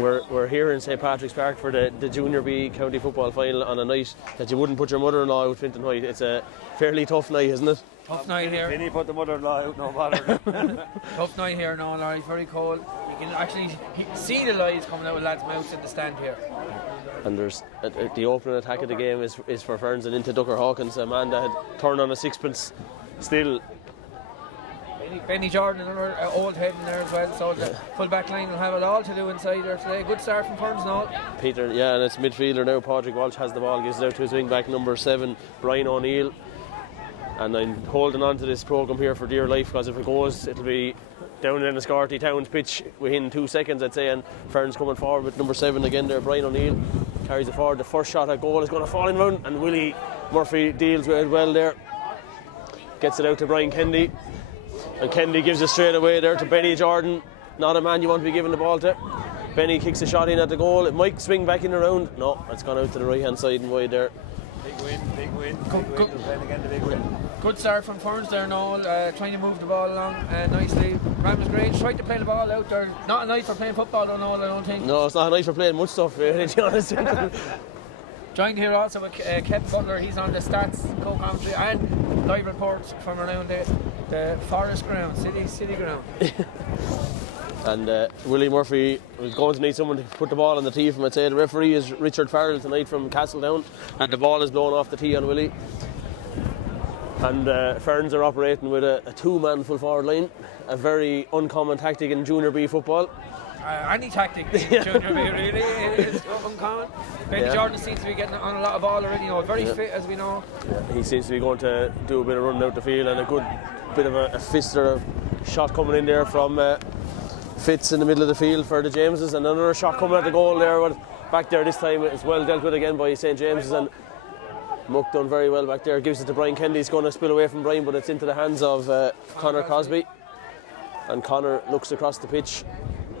We're here in St Patrick's Park for the Junior B County Football Final on a night that you wouldn't put your mother-in-law out Finton Height. It's a fairly tough night, isn't it? Tough night here. Vinny put the mother-in-law out, no bother. Tough night here, no, Larry. Very cold. You can actually see the lights coming out of lads' mouths in the stand here. And there's the opening attack of the game is for Ferns and into Ducker Hawkins, a man that had turned on a sixpence. Still, Benny Jordan, another old head in there as well, so the full back line will have it all to do inside there today. Good start from Ferns and all. Peter, yeah, and it's midfielder now. Patrick Walsh has the ball, gives it out to his wing back number 7, Brian O'Neill. And I'm holding on to this programme here for dear life, because if it goes, it'll be down in the Scarty Town's pitch within 2 seconds, I'd say. And Ferns coming forward with number 7 again there, Brian O'Neill. Carries it forward. The first shot at goal is going to fall in round, and Willie Murphy deals with it well there. Gets it out to Brian Kendi. And Kendi gives it straight away there to Benny Jordan. Not a man you want to be giving the ball to. Benny kicks a shot in at the goal. It might swing back in the round. No, it's gone out to the right hand side and wide there. Big win. Playing again the big win. Good start from Ferns there, Noel, trying to move the ball along nicely. Ramsgrange tried to play the ball out there. Not a night for playing football, though, Noel, I don't think. No, it's not a night for playing much stuff, really, to be honest. Joined here also with Kevin Butler. He's on the stats, co-commentary and live reports from around the Forest ground, city ground. And Willie Murphy was going to need someone to put the ball on the tee from, I'd say. The referee is Richard Farrell tonight from Castledown, and the ball is blown off the tee on Willie. And Ferns are operating with a 2-man full forward line, a very uncommon tactic in Junior B football. Any tactic in Junior B really is uncommon. Benny Jordan seems to be getting on a lot of ball already, very fit, as we know. Yeah, he seems to be going to do a bit of running out the field, and a good bit of a fist or a shot coming in there from Fitz in the middle of the field for the Jameses, and another shot coming at the goal there. Back there this time it's well dealt with again by St James's, and Muck done very well back there. Gives it to Brian Kendi. He's going to spill away from Brian, but it's into the hands of Conor Cosby, and Conor looks across the pitch.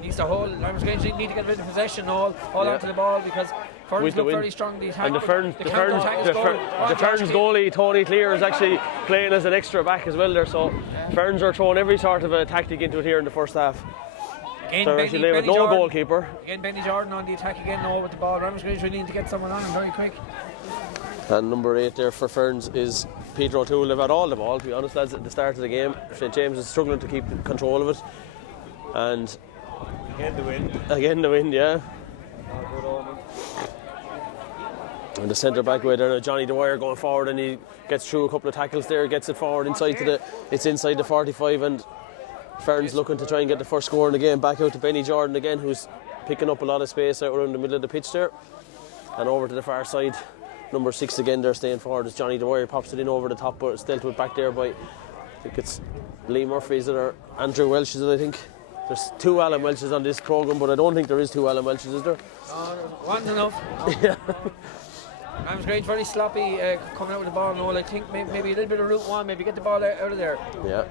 Needs to hold. Ramsgrange need to get a bit of possession, hold onto the ball, because Ferns look very strong. And the Ferns goalie Tony Clear is actually playing as an extra back as well there, so Ferns are throwing every sort of a tactic into it here in the first half. Again, they're actually with no Jordan, goalkeeper. Again, Benny Jordan on the attack again now with the ball. Ramsgrange really need to get someone on him very quick. And number 8 there for Ferns is Peter O'Toole. They've had all the ball, to be honest, lads, at the start of the game. St James is struggling to keep control of it. And Again the win, yeah. And the centre back way there, Johnny Dwyer going forward, and he gets through a couple of tackles there, gets it forward inside it's inside the 45, and Ferns looking to try and get the first score in the game. Back out to Benny Jordan again, who's picking up a lot of space out around the middle of the pitch there. And over to the far side, number 6 again there staying forward as Johnny Dwyer pops it in over the top, but it's dealt with back there by, I think it's Lee Murphy's or Andrew Welsh's, I think. There's 2 Alan Welches on this programme, but I don't think there is 2 Alan Welches, is there? One's enough. Yeah. Ramsgrange very sloppy coming out with the ball. No, I think maybe a little bit of route one, maybe get the ball out of there. Yeah.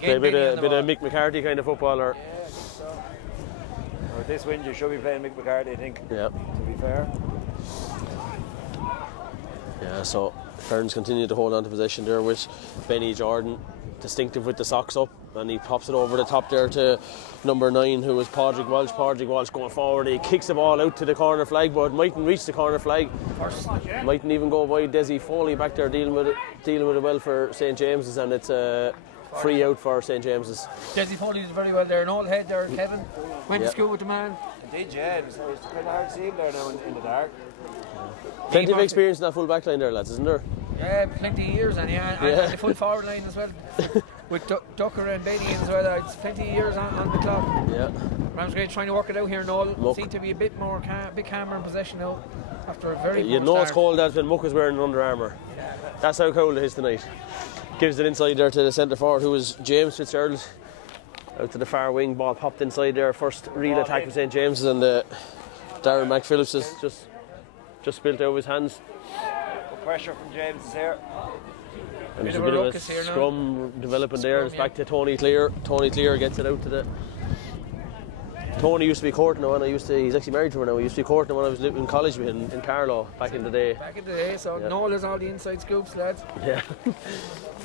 Play a bit of Mick McCarthy kind of footballer. Yeah, so. With this win, you should be playing Mick McCarthy, I think. Yeah. To be fair. Yeah, so Ferns continue to hold on to possession there with Benny Jordan, distinctive with the socks up, and he pops it over the top there to number 9, who is Padraig Walsh. Padraig Walsh going forward, he kicks the ball out to the corner flag, but it mightn't reach the corner flag. Mightn't even go by Desi Foley back there dealing with it well for St James's, and it's a free out for St James's. Desi Foley did very well there, an old head there, Kevin. Went to school with the man. Indeed, yeah, it's kind of hard to see him there now in the dark. Plenty of experience in that full back line there, lads, isn't there? Yeah, plenty of years, and the full forward line as well. With Ducker and Bailey as well, it's plenty of years on the clock. Yeah. Ramsgrange trying to work it out here, Noel. Seem to be a bit more calmer in possession now after a very you know it's cold that when Muck is wearing Under Armour. Yeah. That's how cold it is tonight. Gives it inside there to the centre forward, who is James Fitzgerald. Out to the far wing, ball popped inside there. First real attack for St James's, and Darren McPhillips has just spilt out of his hands. Good pressure from James here. And there's a bit of a scrum developing there. It's back to Tony Clear. Tony Clear gets it out to Tony used to be courting her when he's actually married to her now. He used to be courting her when I was living in college with him in Carlow back in the day. Back in the day, so Noel has all the inside scoops, lads. Yeah.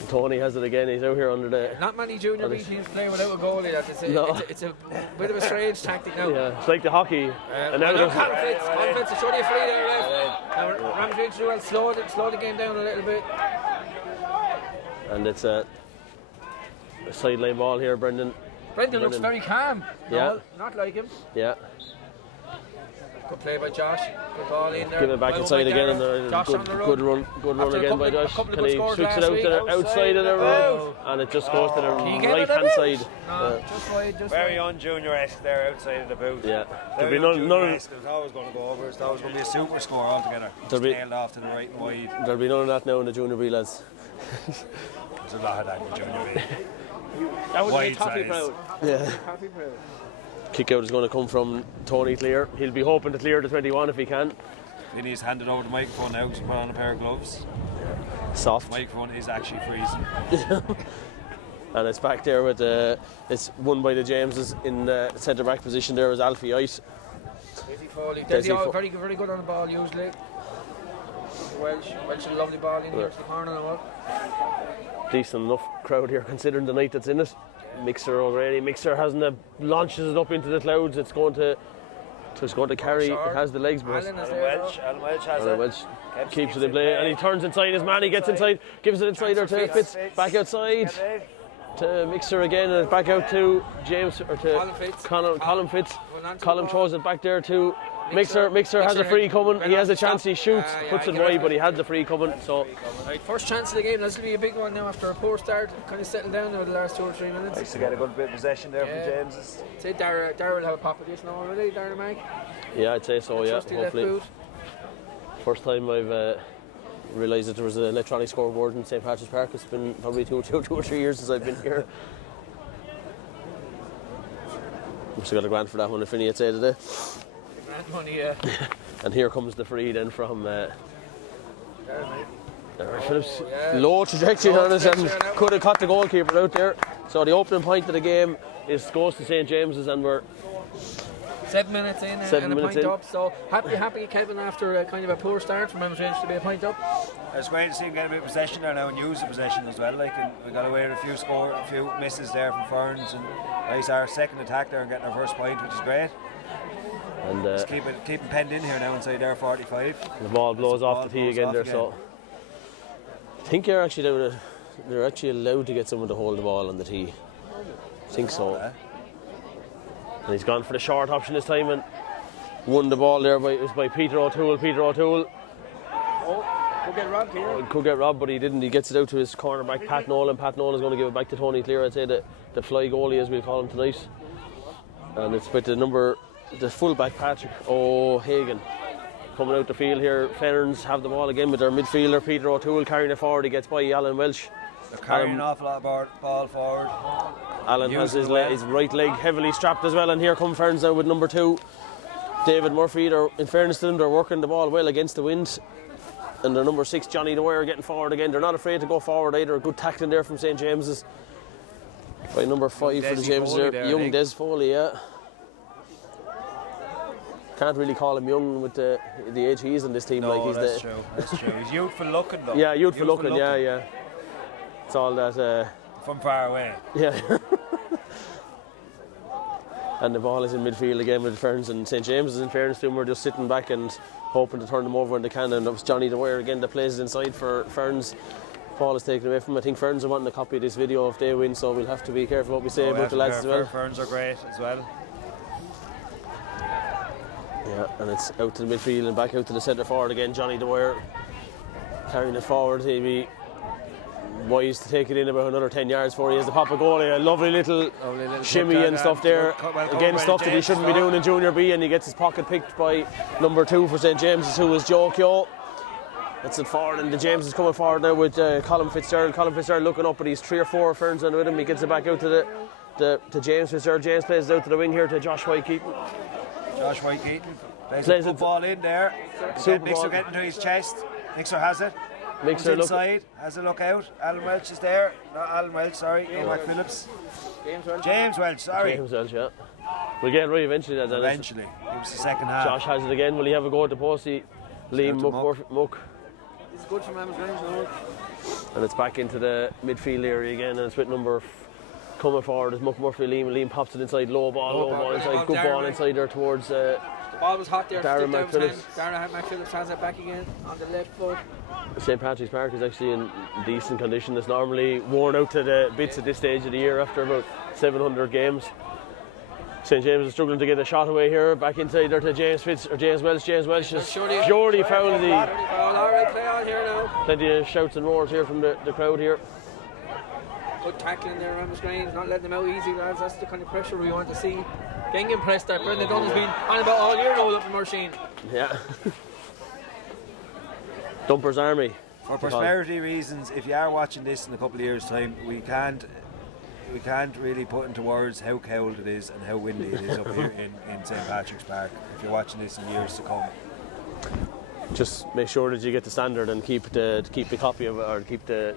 Tony has it again. He's out here under the. Not many junior B teams play without a goalie. It's a bit of a strange tactic now. Yeah, it's like the hockey. And now confidence to show you free there, left. Now Ramsey do well, slow the game down a little bit. And it's a sideline ball here, Brendan. Brendan looks very calm. Yeah. Not like him. Yeah. Good play by Josh. Good ball in there. Give it back inside again, and good run again by Josh. Can he switch it out to the outside of the road? And it just goes to the right hand side. No, just wide. Very un-junior-esque there outside of the boot. Yeah. Very un-junior-esque. It was always going to go over. It was always going to be a super score altogether. Just nailed off to the right and wide. There'll be none of that now in the junior B, lads. There's a lot of that in the junior B. That would Wide be Toffee size. proud. Yeah. Toffee proud. Kick out is going to come from Tony Clear. He'll be hoping to clear the 21 if he can. Then he's handed over the microphone now to put on a pair of gloves. Soft. The microphone is actually freezing. And it's back there with it's won by the Jameses in the centre back position. There is Alfie Ice. Desi Foley. Desi very good on the ball usually. Welsh a lovely ball in here to the corner now. Decent enough crowd here considering the night that's in it. Mixer already. Mixer hasn't launches it up into the clouds. It's going to carry. It has the legs, but Alan Welch has it. Welch keeps it in play, and he turns inside his man. He gets inside, gives it inside or to Fitz. Back outside to Mixer again, and back out to James or to Colin Fitz. Colin throws it back there to Mixer has a free coming. He has a chance. He shoots, puts it wide, but he had the free coming. So, right, first chance of the game. This will be a big one now after a poor start. Kind of settled down over the last 2 or 3 minutes. Nice to get a good bit of possession there from James's. Say Dara will have a pop of this now already. Dara Mag. Yeah, I'd say so. Yeah, hopefully. First time I've realised that there was an electronic scoreboard in St Patrick's Park. It's been probably two or 3 years since I've been here. Must have got a grant for that one if any I'd say today. Money, yeah. And here comes the free then from Phillips. Low trajectory on it and could have caught the goalkeeper out there. So the opening point of the game goes to St James's, and we're 7 minutes in and a point up. So happy Kevin after kind of a poor start from Ramsey to be a point up. It's great to see him get a bit of possession there now and use the possession as well. Like, and we got away with a few misses there from Ferns, and nice our second attack there and getting our first point, which is great. And just keep it penned in here now inside their 45. The ball blows off the tee again there. So I think they're actually allowed to get someone to hold the ball on the tee. I think so. And he's gone for the short option this time and won the ball there by Peter O'Toole. Could get robbed here. Could get robbed, but he didn't. He gets it out to his cornerback Pat Nolan. Pat Nolan is going to give it back to Tony Clear. I'd say the fly goalie, as we'll call him tonight. And it's with the fullback Patrick O'Hagan coming out the field here. Ferns have the ball again with their midfielder Peter O'Toole carrying it forward. He gets by Alan Welch. They're carrying an awful lot of ball forward. Alan has his right leg heavily strapped as well, and here come Ferns now with number 2 David Murphy. In fairness to them, they're working the ball well against the wind, and their number 6 Johnny Dwyer getting forward again. They're not afraid to go forward either. A good tackling there from St James's by number 5 for the James there. Young Des Foley, yeah. Can't really call him young with the age he is in this team. No, like he's that's true. He's youthful looking though. Yeah, youthful looking. Yeah. It's all that. From far away. Yeah. And the ball is in midfield again with Ferns and St James's. In fairness to them, we're just sitting back and hoping to turn them over when they can. And it was Johnny Dwyer again that plays it inside for Ferns. Ball is taken away from him. I think Ferns are wanting a copy of this video if they win, so we'll have to be careful what we say about the lads as well. Ferns are great as well. Yeah, and it's out to the midfield and back out to the centre forward again. Johnny Dwyer carrying it forward. He'll be wise to take it in about another 10 yards before he has the pop of goal. A lovely little shimmy and stuff there. Again, stuff that he shouldn't be doing in Junior B, and he gets his pocket picked by number 2 for St James's, who is Joe Keogh. That's it forward, and the James is coming forward now with Colin Fitzgerald. Colin Fitzgerald looking up, but he's 3 or 4 Ferns on with him. He gets it back out to to James Fitzgerald. James plays it out to the wing here to Josh White-Keaton. Josh White-Keaton plays a ball in there. Mixer getting to his chest. Mixer has it. Mixer inside, has a look out. Alan Welch is there. Not Alan Welch, sorry. Mark Phillips. James Welch, sorry. James Welch, yeah. We'll get it right eventually. Eventually. It was the second half. Josh has it again. Will he have a go at the post? Liam Muck. It's good for Ramsgrange now. And it's back into the midfield area again, and it's with number coming forward as Muck Murphy. Liam pops it inside, low ball inside, good ball inside there towards the ball was hot there. Darren McPhillips. Darren McPhillips has it back again on the left foot. St Patrick's Park is actually in decent condition. It's normally worn out to the bits at this stage of the year after about 700 games. St James is struggling to get a shot away here. Back inside there to James Welsh. James Welsh has purely fouled the. Alright, play on here now. Plenty of shouts and roars here from the crowd here. Good tackling there, Ramsgrange, not letting them out easy, lads. That's the kind of pressure we want to see. Getting impressed that Brendan Dunn's been on about all year now up in Marcin. Yeah. Dumpers Army. For prosperity reasons, if you are watching this in a couple of years' time, we can't really put into words how cold it is and how windy it is up here in St Patrick's Park. If you're watching this in years to come, just make sure that you get the standard and keep the copy of it, or keep the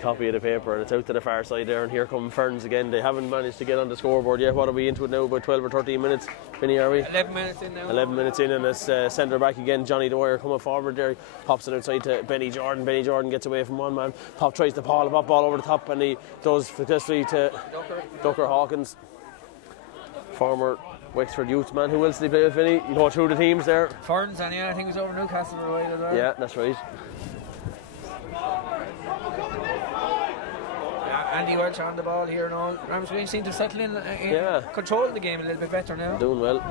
copy of the paper. And it's out to the far side there, and here come Ferns again. They haven't managed to get on the scoreboard yet. What are we into it now? About 12 or 13 minutes. Vinny, are we? 11 minutes in now. 11 minutes in, and it's centre back again. Johnny Dwyer coming forward there, pops it outside to Benny Jordan. Benny Jordan gets away from one man. Tries to pop ball over the top, and he does successfully to Ducker Hawkins, former Wexford youth man. Who else did he play with, Vinny? You go through the teams there. Ferns, and I think he was over Newcastle for a while as well. Yeah, that's right. Andy Welch on the ball here and all. Ramsgrange seem to settle in controlling the game a little bit better now. Doing well.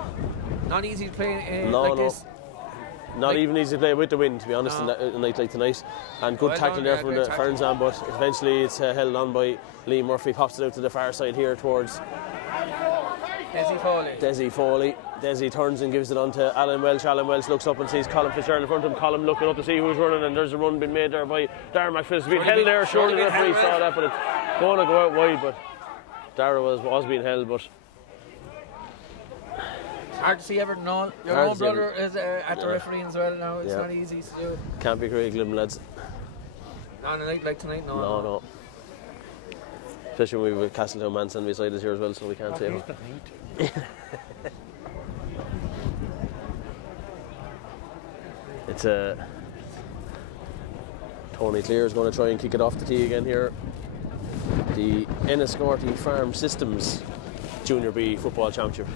Not easy to play this. Not even easy to play with the wind, to be honest, in a night like tonight. And good tackling there from the Ferns on, but eventually it's held on by Lee Murphy. Pops it out to the far side here towards Desi Foley. Desi turns and gives it on to Alan Welch. Alan Welch looks up and sees Colin Fitzgerald in front of him. Colin looking up to see who's running, and there's a run being made there by Darren McPhillips. Being held there, surely the referee saw that, but it's going to go out wide. But Darren was being held, but it's hard to see Everton all. Your own brother is at the referee as well now. It's not easy to do it. Can't be Craig Lim, lads. On a night like tonight, no. Especially when we have Castletown Manson beside us here as well, so we can't say it. It's Tony Clear is going to try and kick it off the tee again here. The Enniscorthy Farm Systems Junior B Football Championship.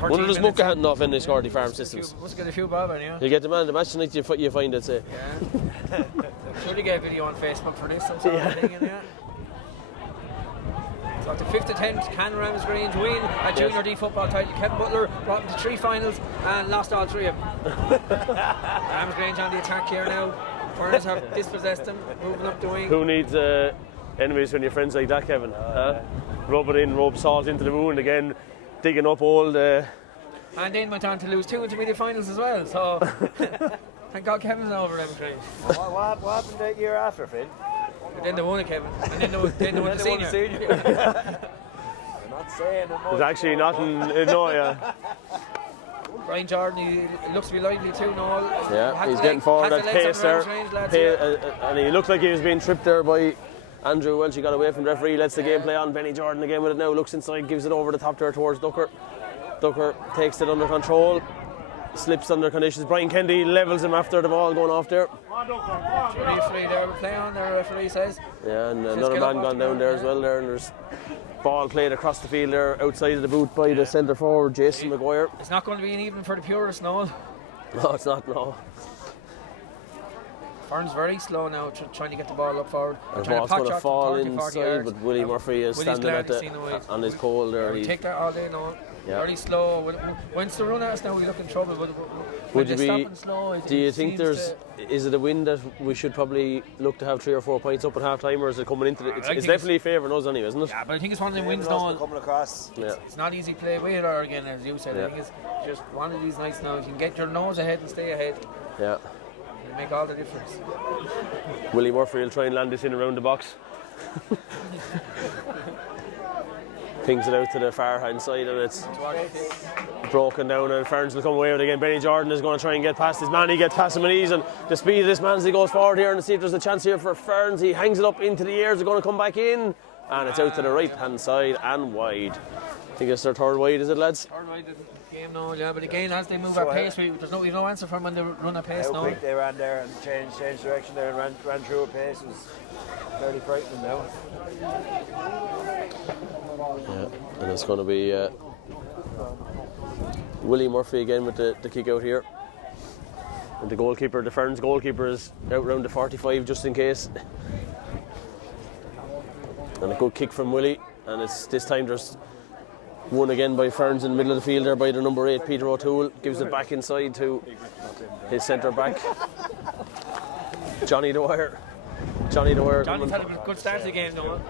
One of those Muckahatton off Enniscorthy Farm Systems. Must get a few bob in, yeah. You get the man of the match tonight, you find it, say. Yeah. Should have get a video on Facebook for this. So the 5th attempt, can Ramsgrange win a Junior D football title? Kevin Butler brought them to 3 finals and lost all 3 of them. Ramsgrange on the attack here now. Ferns have dispossessed them, moving up the wing. Who needs enemies when you're friends like that, Kevin? Rub it in, rub salt into the wound again, digging up old. And then went on to lose 2 intermediate finals as well. So thank God Kevin's over Ramsgrange. What happened that year after, Finn? Then they won it, Kevin. And then they won the senior. I'm not saying it. There's actually nothing, Brian Jordan, he looks to be lively too now. Yeah, he's getting forward at pace there. And he looked like he was being tripped there by Andrew Welch. He got away from the referee, lets the game play on. Benny Jordan again with it now, looks inside, gives it over the top there towards Ducker. Ducker takes it under control, slips under conditions. Brian Kennedy levels him after the ball going off there. Referee there, play on there, referee says. Yeah, and another man gone down there as well there, and there's ball played across the field there outside of the boot by the centre forward Jason Maguire. It's not going to be an even for the purists, no. No, it's not, no. Ferns very slow now, trying to get the ball up forward. The ball's going to fall inside, but Willie Murphy is standing on his pole there. He'll take that all day now. Yeah. Very slow. Once the run at us now, we look in trouble. But would you be? Slow, do you think is it a win that we should probably look to have 3 or 4 points up at half time, or is it coming into it? It's definitely favouring us anyway, isn't it? Yeah, but I think it's one of them wins now. Coming across. It's not easy play with her again, as you said. I think it's just one of these nights now. You can get your nose ahead and stay ahead. Yeah. It'll make all the difference. Willie Murphy will try and land this in around the box. Pings it out to the far hand side, and it's broken down, and Ferns will come away with it again. Benny Jordan is going to try and get past his man. He gets past him with ease, and the speed of this man as he goes forward here, and see if there's a chance here for Ferns. He hangs it up into the air. They're going to come back in, and it's out to the right hand side and wide. I think it's their third wide, is it, lads? Third wide of the game now, yeah. But again, as they move So, at pace, we've no answer from when they run at pace How now. quick they ran there and changed direction there and ran through a pace was fairly frightening now. Yeah, and it's going to be Willie Murphy again with the kick out here. And the goalkeeper, the Ferns goalkeeper, is out round the 45 just in case. And a good kick from Willie, and it's this time there's one again by Ferns in the middle of the field there by the number 8 Peter O'Toole. Gives it back inside to his centre back Johnny Dwyer. Johnny's had a good start to the game though.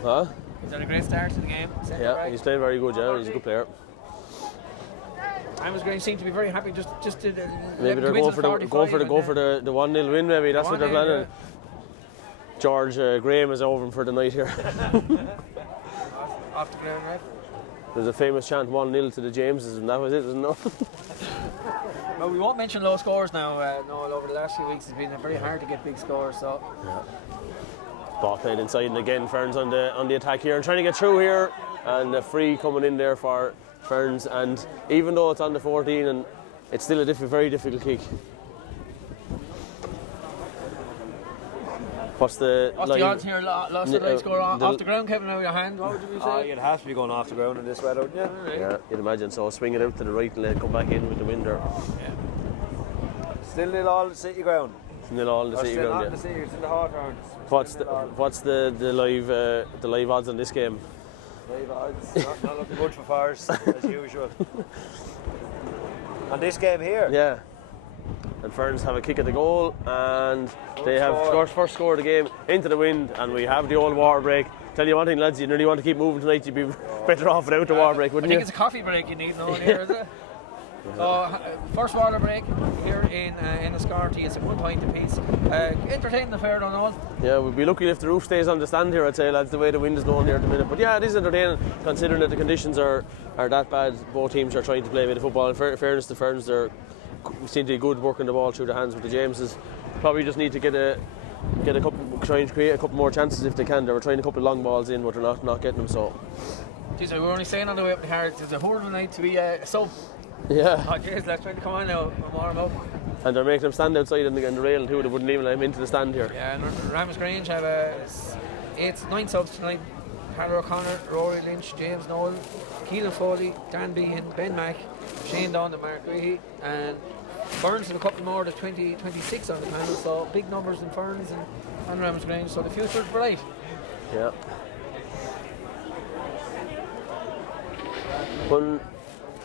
Huh? He's had a great start to the game. Yeah, he's playing very good, yeah, he's a good player. Amosgrange seem to be very happy just to maybe they're going for the 1-0 win, maybe that's what they're planning. Yeah. George Graham is over for the night here. Off the ground, right? There's a famous chant 1-0 to the Jameses, and that was it, isn't it? Well, we won't mention low scores now. Noel, over the last few weeks, it's been very hard to get big scores. So. Yeah. Ball played inside, and again Ferns on the attack here and trying to get through here, and a free coming in there for Ferns. And even though it's on the 14, and it's still a very difficult kick. What's the odds here? Lost the live score off the ground, Kevin, out of your hand. What would you say? You'd have to be going off the ground in this weather, wouldn't you? Right. Yeah, you'd imagine. So swing it out to the right and let it come back in with the wind there. Yeah. Still nil all the city ground. Nil all the city ground. Not the city, it's in the Hawthorns. What's the live odds on this game? Live odds. not looking good for Forest as usual. On this game here. Yeah. And Ferns have a kick at the goal, and they have first score of the game into the wind, and we have the old war break. Tell you one thing, lads, you really want to keep moving tonight, you'd be better off without the war break, wouldn't you? I think it's a coffee break you need now here, is it? So, first water break here in Escarty. It's a 1 point apiece. Entertaining affair, don't know. Yeah, we'd be lucky if the roof stays on the stand here, I'd say, lads, the way the wind is blowing here at the minute. But yeah, it is entertaining, considering that the conditions are that bad. Both teams are trying to play a bit of football. In fairness to Ferns, they seem to be good working the ball through the hands with the Jameses. Probably just need to try and create a couple more chances if they can. They were trying a couple of long balls in, but they're not getting them. So, geez, we were only saying on the way up the car, it's a horrible night to be so. Yeah. Oh, jeez, let's try to come on now, warm up. And they're making them stand outside in the rail too. They wouldn't even let him into the stand here. Yeah, and Amosgrange have 9 subs tonight. Hannah O'Connor, Rory Lynch, James Noel, Keelan Foley, Dan Behan, Ben Mack, Shane Dunn and Mark Reehey, and Ferns have a couple more. There's 26 on the panel, so big numbers in Ferns and Amosgrange, so the future's bright. Yeah.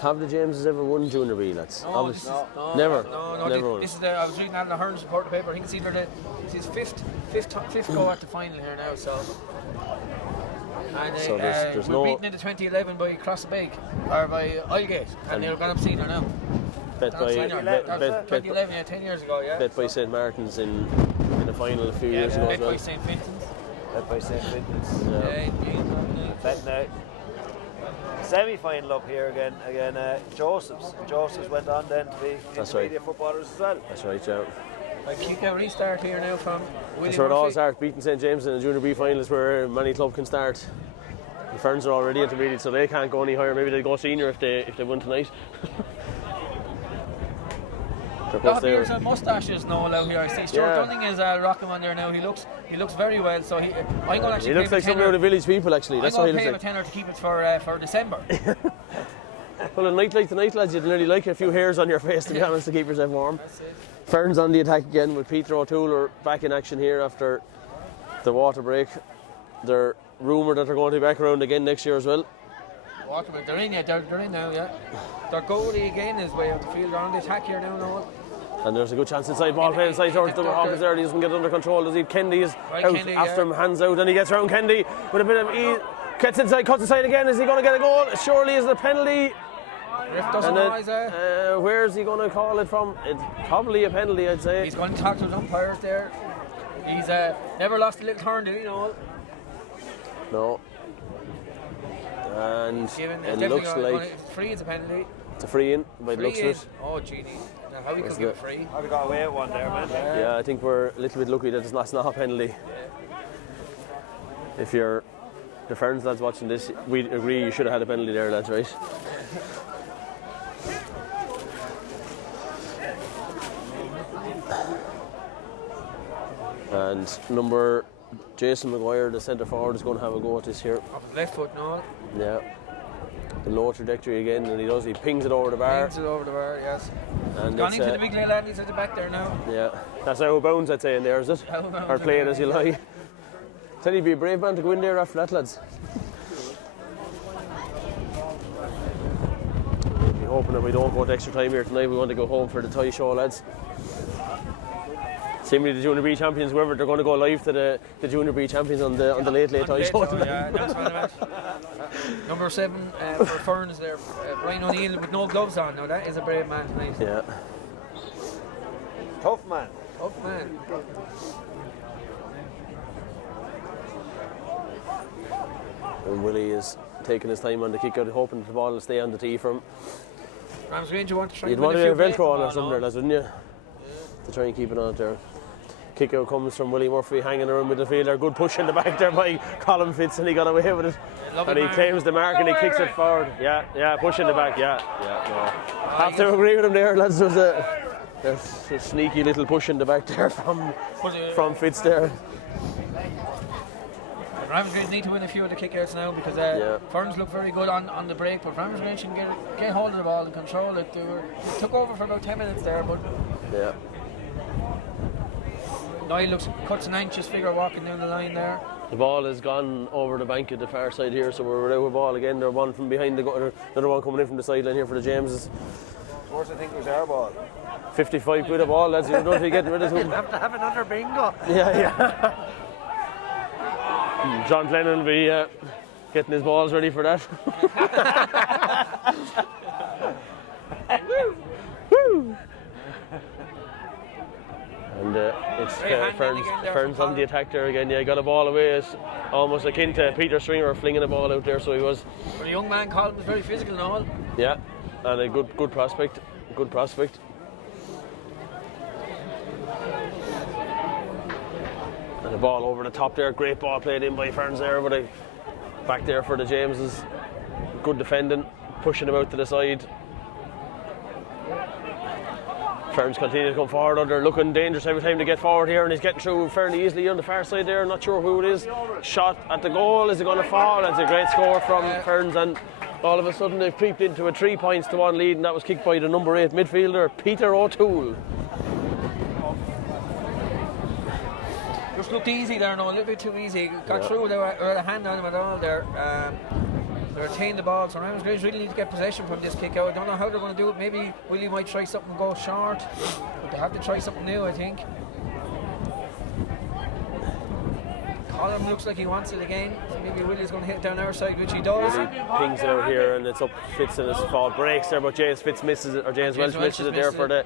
Have the Jameses ever won Junior B, lads? No, never. No. This is I was reading that in the Hearns report paper. I think it's either his fifth go at the final here now. So. And so we're beaten in the 2011 by Crossbeg or by Islegate, and they're going up senior now. Bet by 2011, yeah, 10 years ago, yeah. Bet by St Martin's in the final a few years ago. Bet by St Vincent's. Bet by St Vincent's. Yeah. Bet now. Semi-final up here again. Joseph's went on then to be intermediate footballers as well. That's right, yeah. I kick a restart here now from Willie That's where it all Murphy. starts. Beating St James in the Junior B final is where many clubs can start. The Ferns are already intermediate, so they can't go any higher. Maybe they'll go senior if they win tonight. Got beards and moustaches now out here. I see Stuart Dunning is rocking on there now. He looks very well. So I'm going to actually. He looks like some of the village people actually. That's I'm what going he to looks pay like. him a tenner to keep it for December. Well, a night like tonight, lads, you'd nearly like a few hairs on your face, to be honest, to keep yourself warm. That's it. Ferns on the attack again with Peter O'Toole are back in action here after the water break. They're rumoured that they're going to be back around again next year as well. Water break, they're in now, yeah. Their goalie again is way out the field. They're on the attack here now, Noel. And there's a good chance inside, ball playing inside towards the Hawkins there. He doesn't get under control, does he? Kendi is out after him, hands out, and he gets around Kendi with a bit of ease. Gets inside, cuts inside again. Is he going to get a goal? Surely is it a penalty? Ref doesn't know. Where is he going to call it from? It's probably a penalty, I'd say. He's going to talk to the umpires there. He's never lost a little turn, did he, Noel? No. And it looks like free is a penalty. It's a free in by the looks of it. Oh, gee, now how he could give it free? Have we got away at one there, man? Yeah, I think we're a little bit lucky that it's not a penalty. If you're the Ferns lads watching this, we agree you should have had a penalty there, lads, right? And number Jason Maguire, the centre forward, is going to have a go at this here. Off his left foot now. Yeah. The low trajectory again, and he pings it over the bar. Pings it over the bar, yes. And Gone into the big little lad, he's at the back there now. Yeah. That's how bounds, I'd say, in there, is it? Or playing as you like. Tell you, be a brave man to go in there after that, lads. We're hoping that we don't go to extra time here tonight. We want to go home for the tie show, lads. Similarly, the Junior B champions, whoever, they're going to go live to the Junior B champions on the late tie show tonight. Yeah, that's what I meant. Number 7 for Ferns there, Brian O'Neill with no gloves on. Now that is a brave man tonight. Yeah. Tough man. Tough man. And Willie is taking his time on the kick out, hoping the ball will stay on the tee from. Ramsgrange, you want to try You'd and win want to a get a few Velcro on or play- something there, lads, wouldn't you? To try and keep it on there. Kick out comes from Willie Murphy hanging around with the fielder. Good push in the back there by Colin Fitz, and he got away with it. Lovely And he mark. claims the mark and he kicks it forward. Yeah, push in the back, no. Have to agree with him there, lads. There's a sneaky little push in the back there from Fitz there. Ramsgrange need to win a few of the kickouts now because Ferns look very good on the break, but Ramsgrange can get hold of the ball and control it. They took over for about 10 minutes there, but Yeah. Niall cuts an anxious figure walking down the line there. The ball has gone over the bank at the far side here, so we're without a ball again. There's one from behind the gutter, another one coming in from the sideline here for the Jameses. Worse, I think it was our ball. 55 quid a ball, lads. You don't think you're getting rid of it. Have to have another bingo. Yeah. John Glennon will be getting his balls ready for that. Woo! And it's Ferns on the attack there again. Yeah, he got a ball away. It's almost akin to Peter Stringer flinging a ball out there, so he was. But a young man called was very physical and all. Yeah, and a good prospect. Good prospect. And the ball over the top there. Great ball played in by Ferns there, but back there for the Jameses. Good defending, pushing him out to the side. Ferns continue to come forward. They're looking dangerous every time they get forward here, and he's getting through fairly easily on the far side there. Not sure who it is. Shot at the goal. Is it going to fall? That's a great score from Ferns, and all of a sudden they've creeped into a 3-1 lead, and that was kicked by the number 8 midfielder, Peter O'Toole. Just looked easy there, no, a little bit too easy. Got through, they had a hand on him at all there. They retained the ball, so Ramsgrange really need to get possession from this kick out. I don't know how they're going to do it. Maybe Willie might try something and go short, but they have to try something new, I think. Colin looks like he wants it again. So maybe Willie's going to hit it down our side, which he does. Willie pings it out here, and it's up Fitz, and his fall breaks there, but James Fitz misses it, or James Welch misses it there for the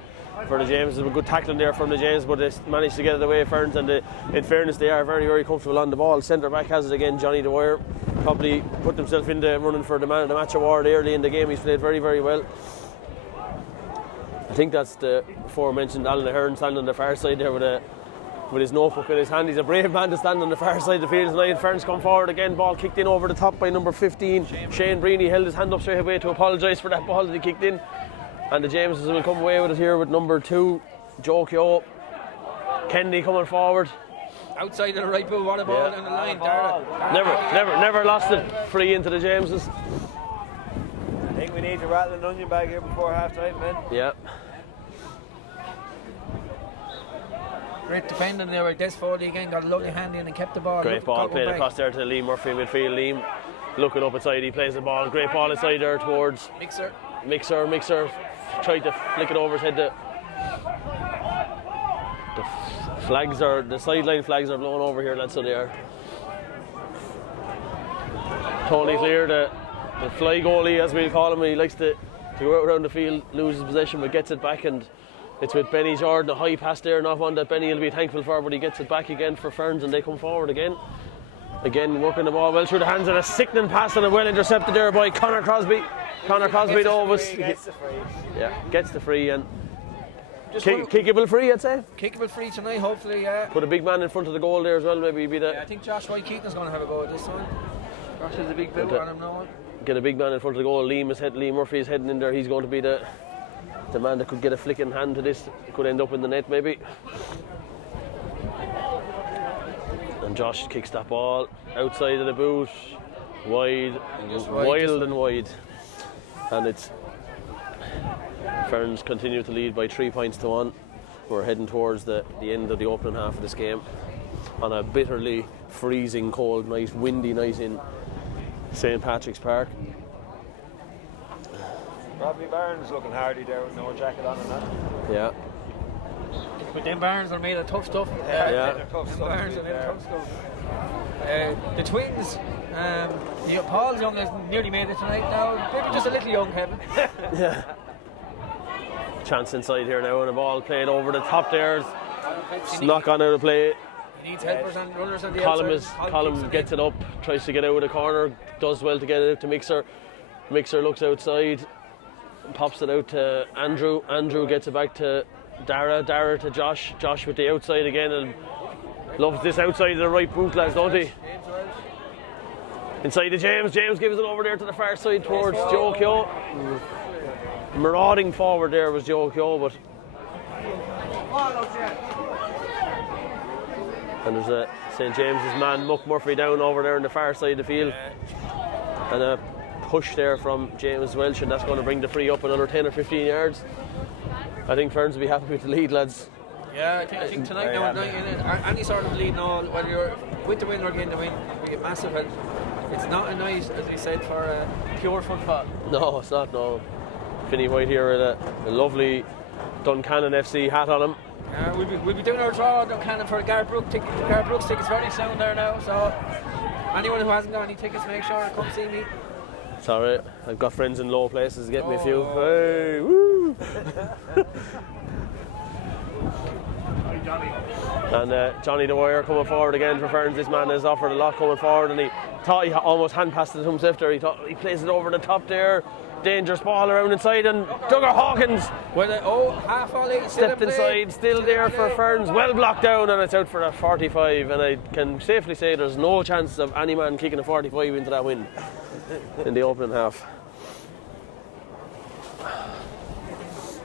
James. There's a good tackling there from the James, but they managed to get it away, Ferns, and in fairness they are very, very comfortable on the ball. Centre back has it again, Johnny Dwyer. Probably put himself in the running for the man of the match award early in the game. He's played very, very well. I think that's the aforementioned Alan Ahern standing on the far side there with his notebook in his hand. He's a brave man to stand on the far side of the field tonight. Ferns come forward again, ball kicked in over the top by number 15. Shane Breeny held his hand up straight away to apologise for that ball that he kicked in. And the Jameses will come away with it here with number 2, Joe Keogh. Kennedy coming forward. Outside of the right boot, what a ball down the line. Never lost it free into the Jameses. I think we need to rattle an onion bag here before half time, man. Yeah. Great defending there by Des Foley again, got a lovely hand in and kept the ball. Great ball played across there to Liam Murphy midfield. Liam looking up inside, he plays the ball. Great ball inside there towards Mixer. Tried to flick it over his head. The sideline flags are blown over here, lads, so they are. Totally clear, the fly goalie, as we'll call him. He likes to go out around the field, loses possession, but gets it back, and it's with Benny Jordan, a high pass there, not one that Benny will be thankful for, but he gets it back again for Ferns, and they come forward again. Again, working the ball well through the hands, and a sickening pass, and a well intercepted there by Conor Crosby. Conor Crosby though gets the free, and kickable free, I'd say. Kickable free tonight, hopefully, yeah. Put a big man in front of the goal there as well, maybe be the. Yeah, I think Josh White Keaton's going to have a go at this time. Josh is a big boot on him now. Get a big man in front of the goal. Lee Murphy is heading in there. He's going to be the man that could get a flicking hand to this. Could end up in the net maybe. And Josh kicks that ball outside of the boot, wide, wild and wide. And it's Ferns continue to lead by 3 points to 1. We're heading towards the end of the opening half of this game on a bitterly freezing cold night, windy night in St. Patrick's Park. Probably Barnes looking hardy there with no jacket on and that. Yeah. But them Barnes are made of tough stuff. They're tough stuff. Barnes are made of tough stuff. The twins, Paul's young has nearly made it tonight now. Maybe just a little young, Kevin. Yeah. Chance inside here now, and a ball played over the top there. Snuck on out of play. He needs helpers and runners on the outside. Colin gets it up, tries to get out of the corner, does well to get it out to Mixer. Mixer looks outside, pops it out to Andrew. Andrew gets it back to Dara to Josh. Josh with the outside again, and loves this outside of the right boot, lads, don't he? Inside to James. James gives it over there to the far side towards Joe Keogh. Marauding forward there was Joe Keogh, but and there's a St. James's man, Muck Murphy, down over there on the far side of the field, and a push there from James Welsh, and that's going to bring the free up another 10 or 15 yards. I think Ferns will be happy with the lead, lads. Yeah, I think tonight now, any sort of lead now, whether you're with the win or against the win, we get massive help. It's not a night, as we said, for pure football. No, it's not, no. Finney White here with a lovely Duncannon FC hat on him. We'll be doing our draw on Duncannon for a Garth Brooks tickets very soon there now, so anyone who hasn't got any tickets, make sure to come see me. It's alright, I've got friends in low places, get me a few. Hey, woo! And Johnny the Wire coming forward again for Ferns. This man has offered a lot coming forward, and he thought he almost hand passed it himself there. He thought he plays it over the top there. Dangerous ball around inside, and Duggar Hawkins half volley, stepped inside, still there for Ferns, well blocked down, and it's out for a 45. And I can safely say there's no chance of any man kicking a 45 into that win in the opening half.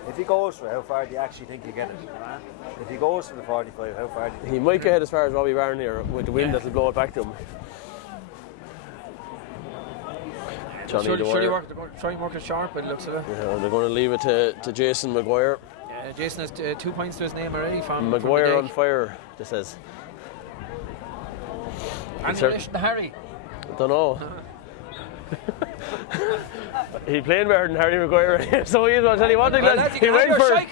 If he goes for it, how far do you actually think he'll get it? If he goes for the 45, how far do you think? He might get as far as Robbie Barron here with the wind that'll blow it back to him. Johnny try and work it sharp, it looks like. Yeah, they're going to leave it to Jason Maguire. Yeah, Jason has 2 points to his name already from Maguire on fire, this says. Any relation to Harry? I don't know. He played better than Harry Maguire, so he's going to tell you one thing, lads. He went for it.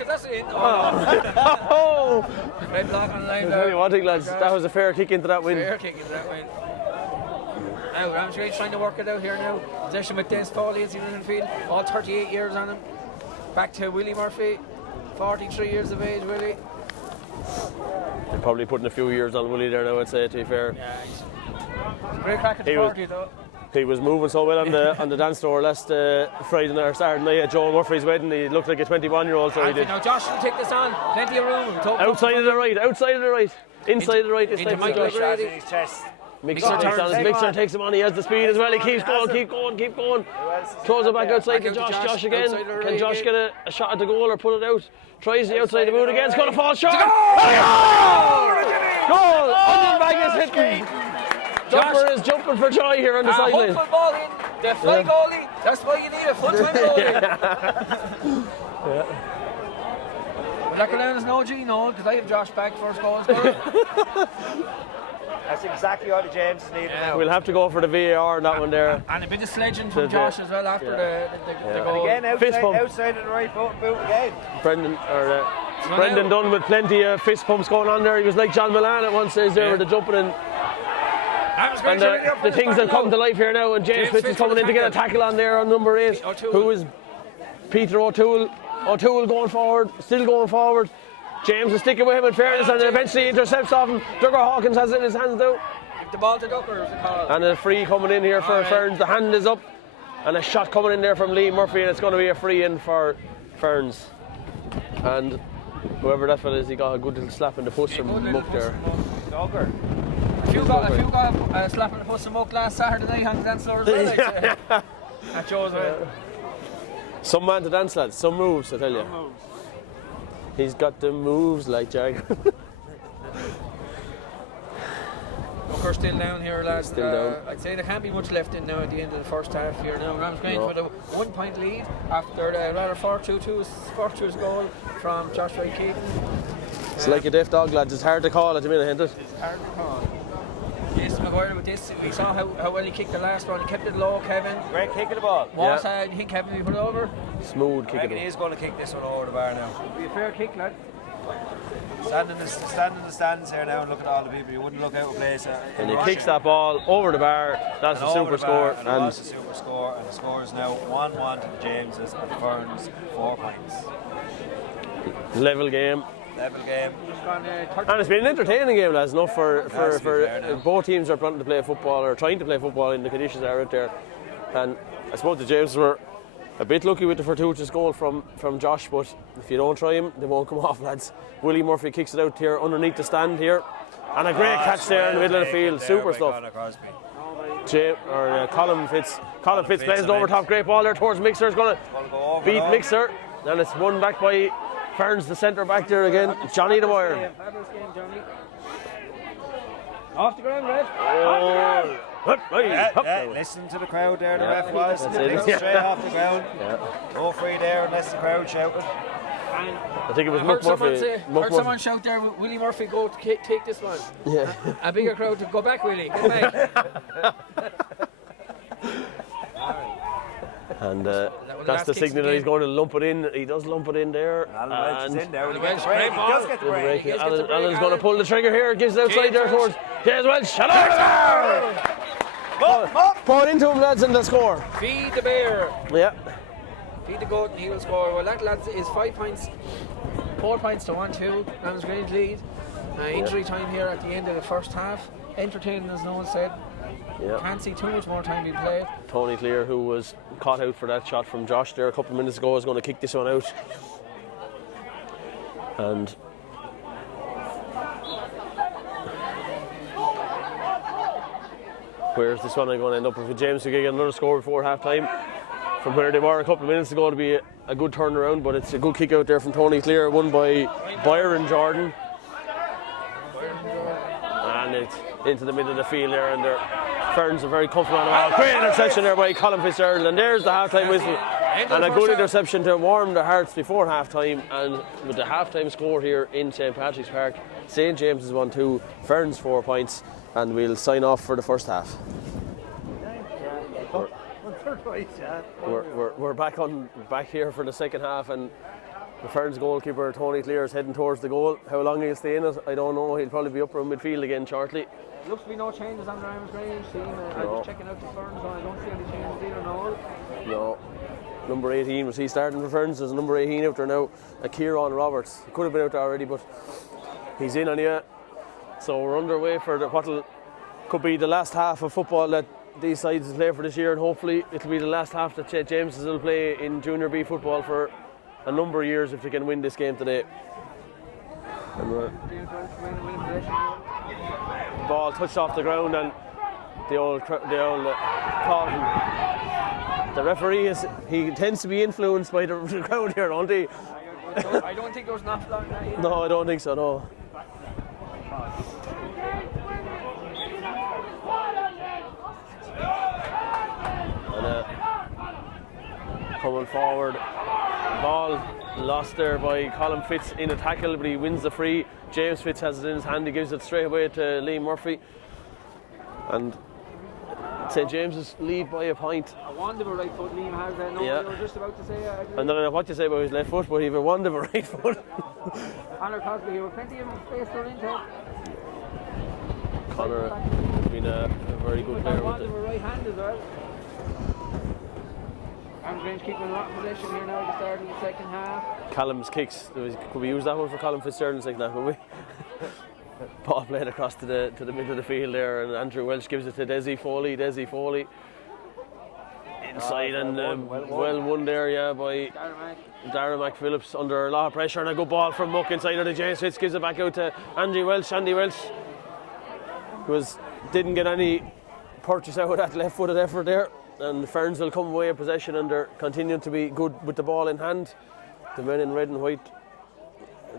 Red block on the line. I'll tell you one thing, lads. That was a fair kick into that win. Fair kick into that win. Now Ramsgate trying to work it out here now. Possession with Dennis Foley as he runs in the field. All 38 years on him. Back to Willie Murphy, 43 years of age, Willie. They're probably putting a few years on Willie there now, I'd say, to be fair. Yeah, he's a great crack at the party though. He was moving so well on the dance floor last Friday night or Saturday night at Joe Murphy's wedding. He looked like a 21-year-old, so he did. Now Josh will take this on. Plenty of room. Outside of the right. Inside of the right. This time Michael Josh. In his chest. Mixer takes him on. He has the speed as well. He keeps going. Throws it back outside to Josh. Josh again. Can Josh get a shot at the goal or pull it out? Tries the outside the boot again. It's going to fall short. Goal! Onion bag is hitting. Jumper is jumping for joy here on the sideline. Hopeful ball in. The fly goalie. That's why you need a full-time goalie. Will that go down as no G? No, because I have Josh back first goal scorer. That's exactly what the James is needing now. We'll have to go for the VAR on that one there. And a bit of sledging from Josh as well after the goal. And again, outside of the right boot again. Brendan Dunn with plenty of fist pumps going on there. He was like John Milan at one stage there with the jumping in. And the things have come to life here now, and James Fitz is coming in to get a tackle on there on number 8, who is Peter O'Toole. O'Toole going forward, still going forward. James is sticking with him in fairness, and eventually intercepts off him. Duggar Hawkins has it in his hands now. Give the ball to Duggar, is the call. And a free coming in here for Ferns. The hand is up, and a shot coming in there from Lee Murphy, and it's going to be a free in for Ferns. And whoever that fella is, he got a good little slap in the puss from Muck there. A few got a slap on the puss and muck last Saturday night on the dance floor as well. That shows Some man to dance, lads. Some moves, I tell you. He's got the moves like Jagger. We're still down here, lads. Still down. I'd say there can't be much left in now at the end of the first half here now. Ramsgrange with a 1 point lead after the rather 4-2's goal from Joshua Keaton. It's like a deaf dog, lads. It's hard to call at the minute, isn't it? It's hard to call. Jason Maguire with this, we saw how well he kicked the last one. He kept it low, Kevin. Great kick of the ball. Do you think Kevin will put it over? Smooth I kick reckon it. he's going to kick this one over the bar now. It'll be a fair kick, lad. Stand in the stands here now and look at all the people. You wouldn't look out of place. And he kicks that ball over the bar. That's a super score. And it was a super score. And the score is now 1-1 to the Jameses and Ferns 4 points. Level game. Level game. And it's been an entertaining game, lads. Enough for both teams are planning to play football or trying to play football in the conditions that are out there. And I suppose the Jameses were a bit lucky with the fortuitous goal from Josh, but if you don't try him, they won't come off, lads. Willie Murphy kicks it out here underneath the stand here. And a great catch there in the middle of the field. Super stuff. Colin Fitz plays it over top. Great ball there towards Mixer. Is going to beat Mixer. And it's won back by Ferns, the centre back there again. Johnny the Wire. Off the ground, Red. Listen to the crowd there, the ref was. Straight off the ground. No free there unless the crowd shouted. I think it was Muck Murphy. Heard someone shout there, Willie Murphy, go to take this one. Yeah. A bigger crowd to go back, Willie. Get back. And that's the signal that he's going to lump it in. He does lump it in there. Alan Welch is in there. He Welch, does get the break. Alan's going to pull the trigger here. Gives it outside there towards James Welch. Pour it into him, lads, and they'll score. Feed the bear. Yeah. Feed the goat and he will score. Well, that, lads, is 5 points. 4 points to 1-2. Ramsgrange lead. Injury time here at the end of the first half. Entertaining, as no one said. Yeah. Can't see too much more time being played. Tony Clear, who was caught out for that shot from Josh there a couple of minutes ago, is going to kick this one out. And where's this one going to end up with? James who get another score before half time from where they were a couple of minutes ago to be a good turnaround, but it's a good kick out there from Tony Clear, won by Byron Jordan. And it's into the middle of the field there, and Ferns are very comfortable on the ball. Great interception there by Colin Fitzgerald, and there's the half-time whistle. And a good interception to warm their hearts before half-time. And with the half-time score here in St. Patrick's Park, St. James's 1-2, Ferns 4 points, and we'll sign off for the first half. We're back here for the second half, and the Ferns goalkeeper Tony Clear is heading towards the goal. How long he'll stay in it, I don't know. He'll probably be up around midfield again shortly. Looks to be no changes on the Ramsgrange team. I'm just checking out the Ferns, and I don't see any changes either. No. Number 18, was he starting for Ferns? There's a number 18 out there now, Kieran Roberts. He could have been out there already, but he's in anyway. So we're underway for what could be the last half of football that these sides will play for this year, and hopefully it'll be the last half that James will play in Junior B football for a number of years if they can win this game today. And ball touched off the ground, and the old call. The referee he tends to be influenced by the crowd here, don't he? I don't think there was enough long that. No, I don't think so. No. And coming forward, ball lost there by Colin Fitz in a tackle, but he wins the free. James Fitz has it in his hand. He gives it straight away to Liam Murphy, and St. James's lead by a point. A wonderful right foot Liam has there. No, I was just about to say. I don't know what you say about his left foot, but he has a wonderful right foot. Connor Cosby here with plenty of space to run into. Connor has been a very good player with it. Right hand as well. Ramsgrange keeping a lot of possession here now at the start of the second half. Callum's kicks. Could we use that one for Colin Fitzgerald like that, could we? Ball played across to the middle of the field there, and Andrew Welch gives it to Desi Foley. Inside, and well won there, yeah, by Darren McPhillips under a lot of pressure, and a good ball from Muck inside of the James Fitz gives it back out to Andy Welch. didn't get any purchase out of that left-footed effort there, and Ferns will come away in possession, and they're continuing to be good with the ball in hand. The men in red and white,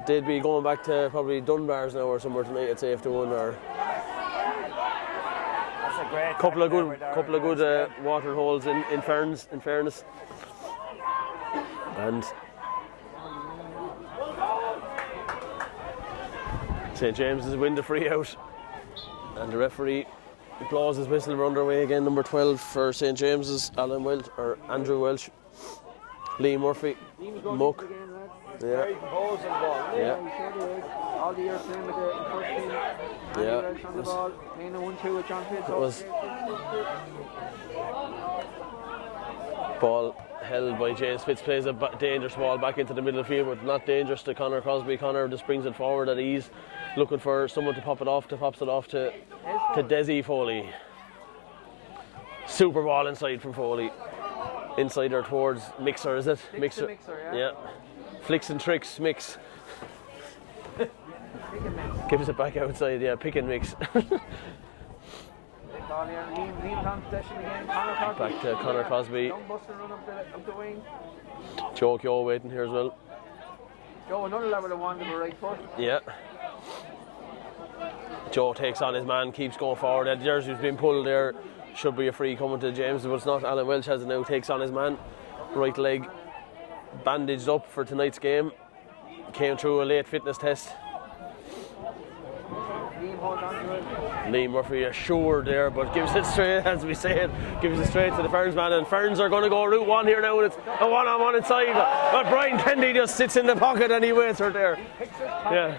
they'd be going back to probably Dunbar's now or somewhere tonight, I'd say, if they won. Or That's a great couple of good water holes in Ferns, in fairness. And St. James's win the free out, and the referee blows his whistle. We're underway again. Number 12 for St. James's, Andrew Welsh, Lee Murphy, Muck. Very composed on the ball. Yeah. All the years playing with the first team. Yeah. Welsh on the ball, playing a 1-2 with John Pitts. It was ball held by James Fitz, plays a dangerous ball back into the middle of the field, but not dangerous to Conor Crosby. Conor just brings it forward at ease, looking for someone to pop it off, pops it off to Desi Foley. Super ball inside from Foley. Inside or towards Mixer, is it? Mixer, Yeah. Flicks and tricks, Mix. Gives it back outside, yeah, pick and mix. Back to Conor Crosby. Up the wing. Joe Keogh waiting here as well. Joe, another level of one to the right foot. Yeah. Joe takes on his man, keeps going forward. That jersey's been pulled there. Should be a free coming to James, but it's not. Alan Welsh has it now, takes on his man. Right leg bandaged up for tonight's game. Came through a late fitness test. Lee Murphy assured there, but gives it straight, as we said, gives it straight to the Ferns man, and Ferns are going to go route one here now, and it's a one-on-one inside. But Brian Kennedy just sits in the pocket and he waits her there. Yeah.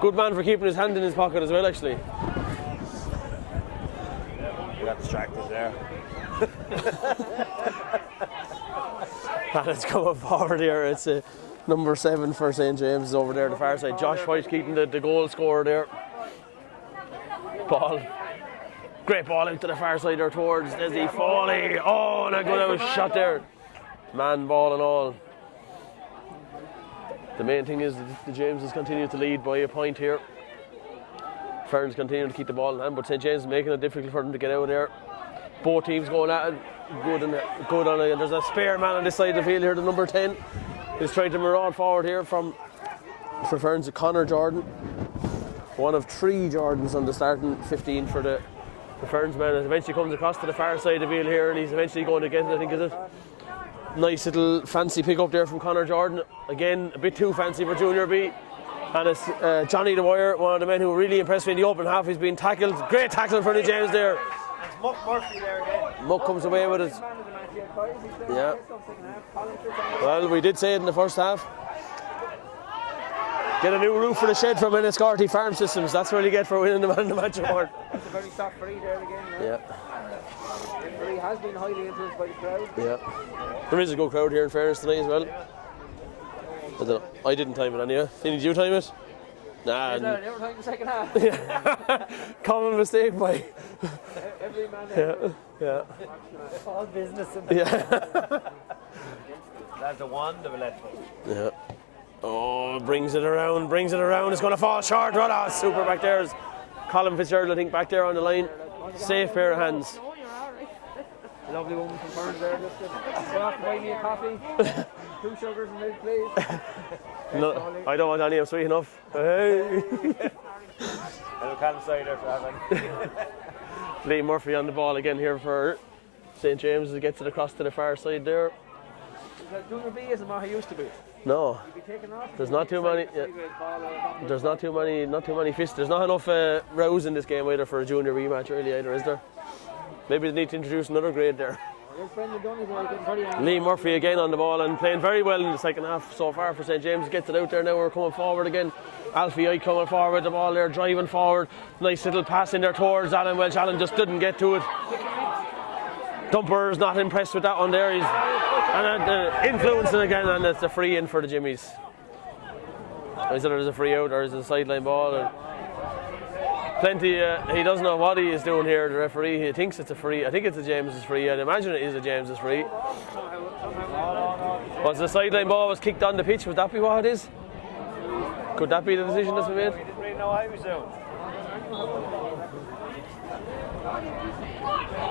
Good man for keeping his hand in his pocket as well, actually. We got distracted there. And it's coming forward here. It's number 7 for St. James over there, the far side. Josh White keeping the goal scorer there. Ball. Great ball out to the far side there towards Desi Foley. Oh, and a good out shot there. Man, ball and all. The main thing is that the Jameses continue to lead by a point here. Ferns continue to keep the ball in hand, but St. James is making it difficult for them to get out of there. Both teams going at it. Good on it. There's a spare man on this side of the field here, the number 10. He's trying to maraud forward here for Ferns, Conor Jordan. One of 3 Jordans on the starting 15 for the Ferns man. And eventually comes across to the far side of the field here, and he's eventually going to get it, I think, is it? Nice little fancy pick up there from Conor Jordan. Again, a bit too fancy for Junior B. And it's Johnny the Wire, one of the men who really impressed me in the open half. He's been tackled. Great tackle for the James there. It's Muck Murphy there again. Muck comes away with it. Yeah. Well, we did say it in the first half. Get a new roof for the shed from Enniscorthy Farm Systems. That's what you get for winning the Man of the Match award. That's a very soft free there again. Yeah. The free has been highly influenced by the crowd. Yeah. There is a good crowd here in fairness tonight as well. I didn't time it anyway. Did you time it? Nah. Never time the second half. Common mistake by every man there. Yeah. All business in That's a 1, the left foot. Yeah. Oh, brings it around. It's going to fall short. Oh, super back there is Colin Fitzgerald, I think, back there on the line. Safe pair of hands. A lovely woman from Ferns there. Just go off to buy me a coffee. 2 sugars and milk, please. No, I don't want any. I'm sweet enough. Hey. Hello, Callum Sider for having. Lee Murphy on the ball again here for St. James as he gets it across to the far side there. Junior B isn't what he used to be. No. There's not too many. There's not too many fists. There's not enough rows in this game either for a Junior B match really either, is there? Maybe they need to introduce another grade there. Lee Murphy again on the ball and playing very well in the second half so far for St. James. Gets it out there now. We're coming forward again. Alfie Ike coming forward with the ball there, driving forward. Nice little pass in there towards Alan Welsh. Alan just didn't get to it. Dumper's not impressed with that one there. He's influencing again, and it's a free in for the Jimmies. Is it a free out or is it a sideline ball? Plenty. He doesn't know what he is doing here. The referee, he thinks it's a free. I think it's a James's free. I'd imagine it is a James's free. Was the sideline ball was kicked on the pitch? Would that be what it is? Could that be the decision that's been made? didn't know I was doing.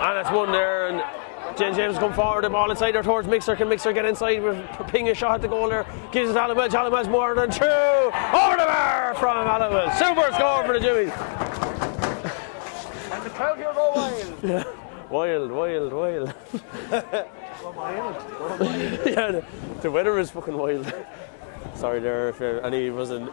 And it's one there, and James come forward, the ball inside there towards Mixer. Can Mixer get inside with ping a shot at the goal there? Gives it to Alan Welch. Alan Welch more than two. Over the bar from Alan Welch. Super score for the Jimmies. And the crowd here go wild. Yeah. Wild. Go wild. Yeah, the weather is fucking wild. Sorry there if any wasn't.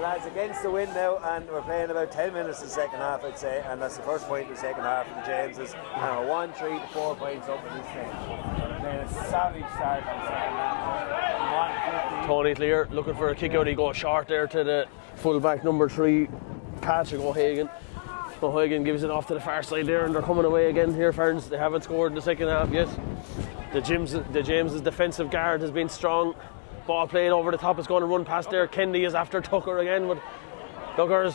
Lads, against the wind now, and we're playing about 10 minutes in the second half, I'd say, and that's the first point in the second half for the Jameses. And we're 1, 3 to 4 points up in this game. We're playing a savage start in the second half. Tony Clear looking for a kick out. He goes short there to the full-back number 3, Patrick O'Hagan. O'Hagan gives it off to the far side there, and they're coming away again here, Ferns. They haven't scored in the second half yet. The James' defensive guard has been strong. Ball played over the top, it's going to run past there. Kennedy is after Tucker again, but Tucker's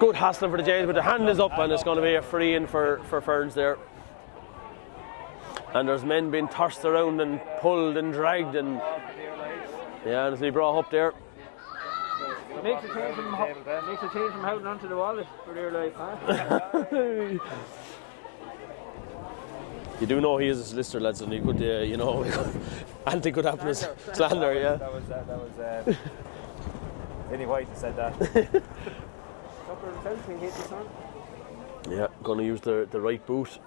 good hassling for the James, but the hand is up and it's going to be a free in for Ferns there. And there's men being tossed around and pulled and dragged, and yeah, and it's been brought up there. Makes a change from holding onto the wallet for their life, huh? You do know he is a solicitor, lads, and he could, anything could happen as slander, yeah. That was Vinny White that said that. Yeah, going to use the right boot.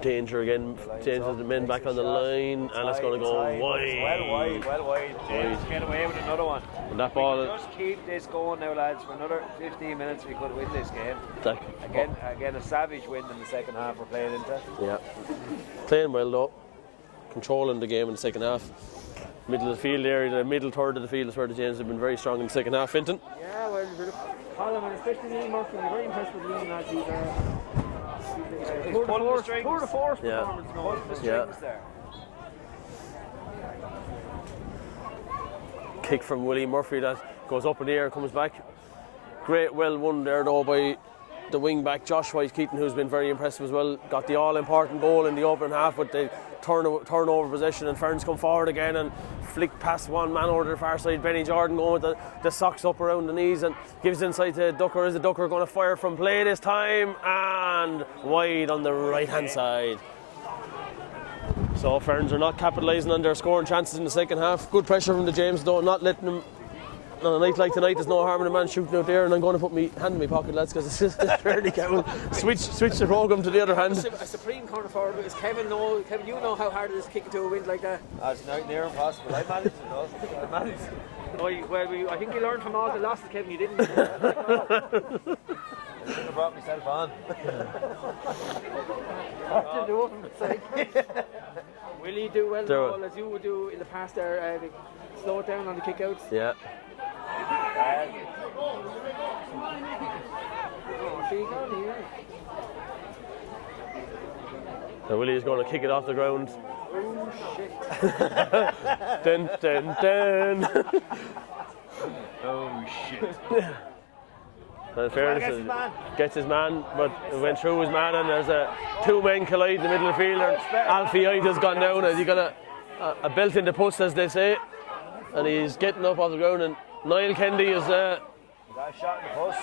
Danger again, changes the men back on the line, and it's going to go wide. Well wide. James get away with another one. And that ball. Just keep this going now, lads. For another 15 minutes, we could win this game. Again, a savage win in the second half we're playing into. Yeah, playing well though, controlling the game in the second half. Middle of the field area, the middle third of the field is where the James have been very strong in the second half. Finton. Yeah, well, Colin, and especially Liam Murphy, I'm very impressed with Liam as he's pulling the strings. Tour de force Yeah. performance now. Pulling the strings there. Kick from Willie Murphy that goes up in the air and comes back. Great, well won there though by the wing back Josh White Keaton, who's been very impressive as well. Got the all important goal in the opening half with the turnover possession, and Ferns come forward again and flick past one man over to the far side. Benny Jordan going with the socks up around the knees and gives inside to Ducker. Is the Ducker going to fire from play this time? And wide on the right hand side. So Ferns are not capitalising on their scoring chances in the second half. Good pressure from the James though, not letting them. On a night like tonight, there's no harm in a man shooting out there, and I'm going to put my hand in my pocket, lads, because it's fairly careful. Switch the programme to the other hand. A supreme corner forward, because Kevin, you know how hard it is kicking to a wind like that. That's near impossible. I managed it, though. I managed it. I think you learned from all the losses, Kevin. You didn't. I should have brought myself on. What to do from the side? Will he do well now, as you would do in the past there, slow it down on the kickouts? Yeah. So Willie is going to kick it off the ground. Oh shit. Dun, dun, dun. Oh shit. In fairness, gets his man, but it went through his man, and there's two men collide in the middle of the field. Alfie Ida's gone down as he got a belt in the post, as they say, and he's getting up off the ground, and Niall Kennedy is got a shot in the post.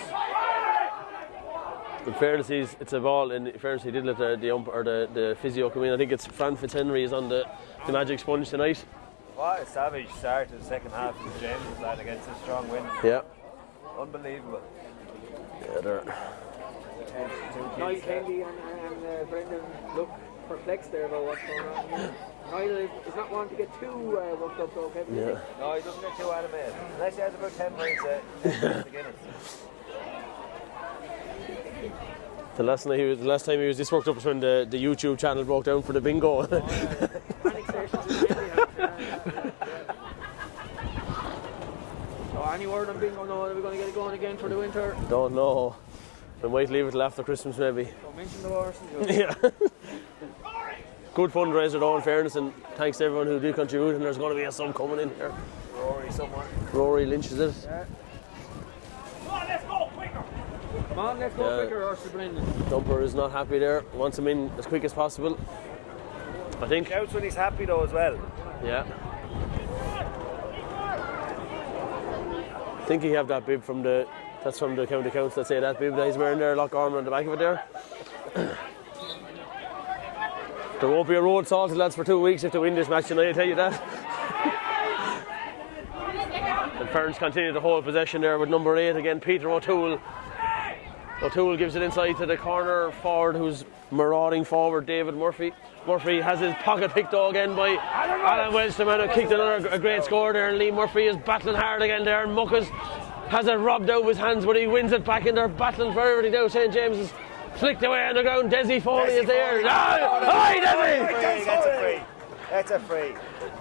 In fairness, it's a ball. In fairness, he did let the ump or the physio come in. I think it's Fran Fitzhenry is on the magic sponge tonight. What a savage start to the second half of the James lad against a strong win. Yeah. Unbelievable. Yeah, they're. Niall Kennedy and Brendan look perplexed there about what's going on here. Niall is not one to get too worked up though, Kevin. Yeah. No, he doesn't get too animated. Unless he has about 10 points to Guinness. The last time he was this worked up was when the YouTube channel broke down for the bingo. Panic stations in So any word on bingo now? Are we going to get it going again for the winter? Don't know. We might leave it till after Christmas maybe. Don't mention the horse. Yeah. Good fundraiser though, in fairness, and thanks to everyone who did contribute, and there's going to be a sum coming in here. Rory somewhere. Rory Lynch is it? Yeah. Come on, let's go quicker, horse to Brendan. Dumper is not happy there, wants him in as quick as possible. I think. Shouts when he's happy though as well. Yeah. think he have that bib from the. That's from the county council. Let's say that bib that he's wearing there, Loch Ormond on the back of it there. There won't be a road salted, lads, for 2 weeks if they win this match tonight, I tell you that. And Ferns continue to hold possession there with number 8 again, Peter O'Toole. O'Toole gives it inside to the corner forward who's marauding forward, David Murphy. Murphy has his pocket picked again by Alan Welch, the man who kicked a great score there, and Lee Murphy is battling hard again there, and Muckas has it robbed out of his hands, but he wins it back, and they're battling for everything now. St. James is flicked away on the ground. Desi Foley is there. Hi, Desi! That's a free.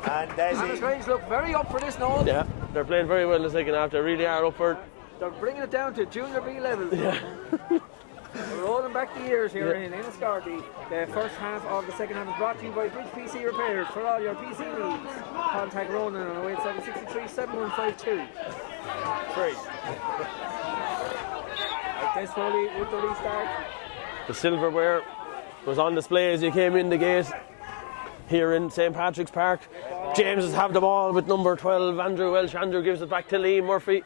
And Desi. The Grange look very up for this now. Yeah, they're playing very well in the second half. They really are up for it. They're bringing it down to junior B level. Yeah. We're rolling back the years here in Enniscorthy. The first half of the second half is brought to you by Bridge PC Repairs. For all your PC needs, contact Ronan on 08763 7152. Like this, Foley with the restart. The silverware was on display as you came in the gate here in St. Patrick's Park. James has have the ball with number 12, Andrew Welsh. Andrew gives it back to Lee Murphy.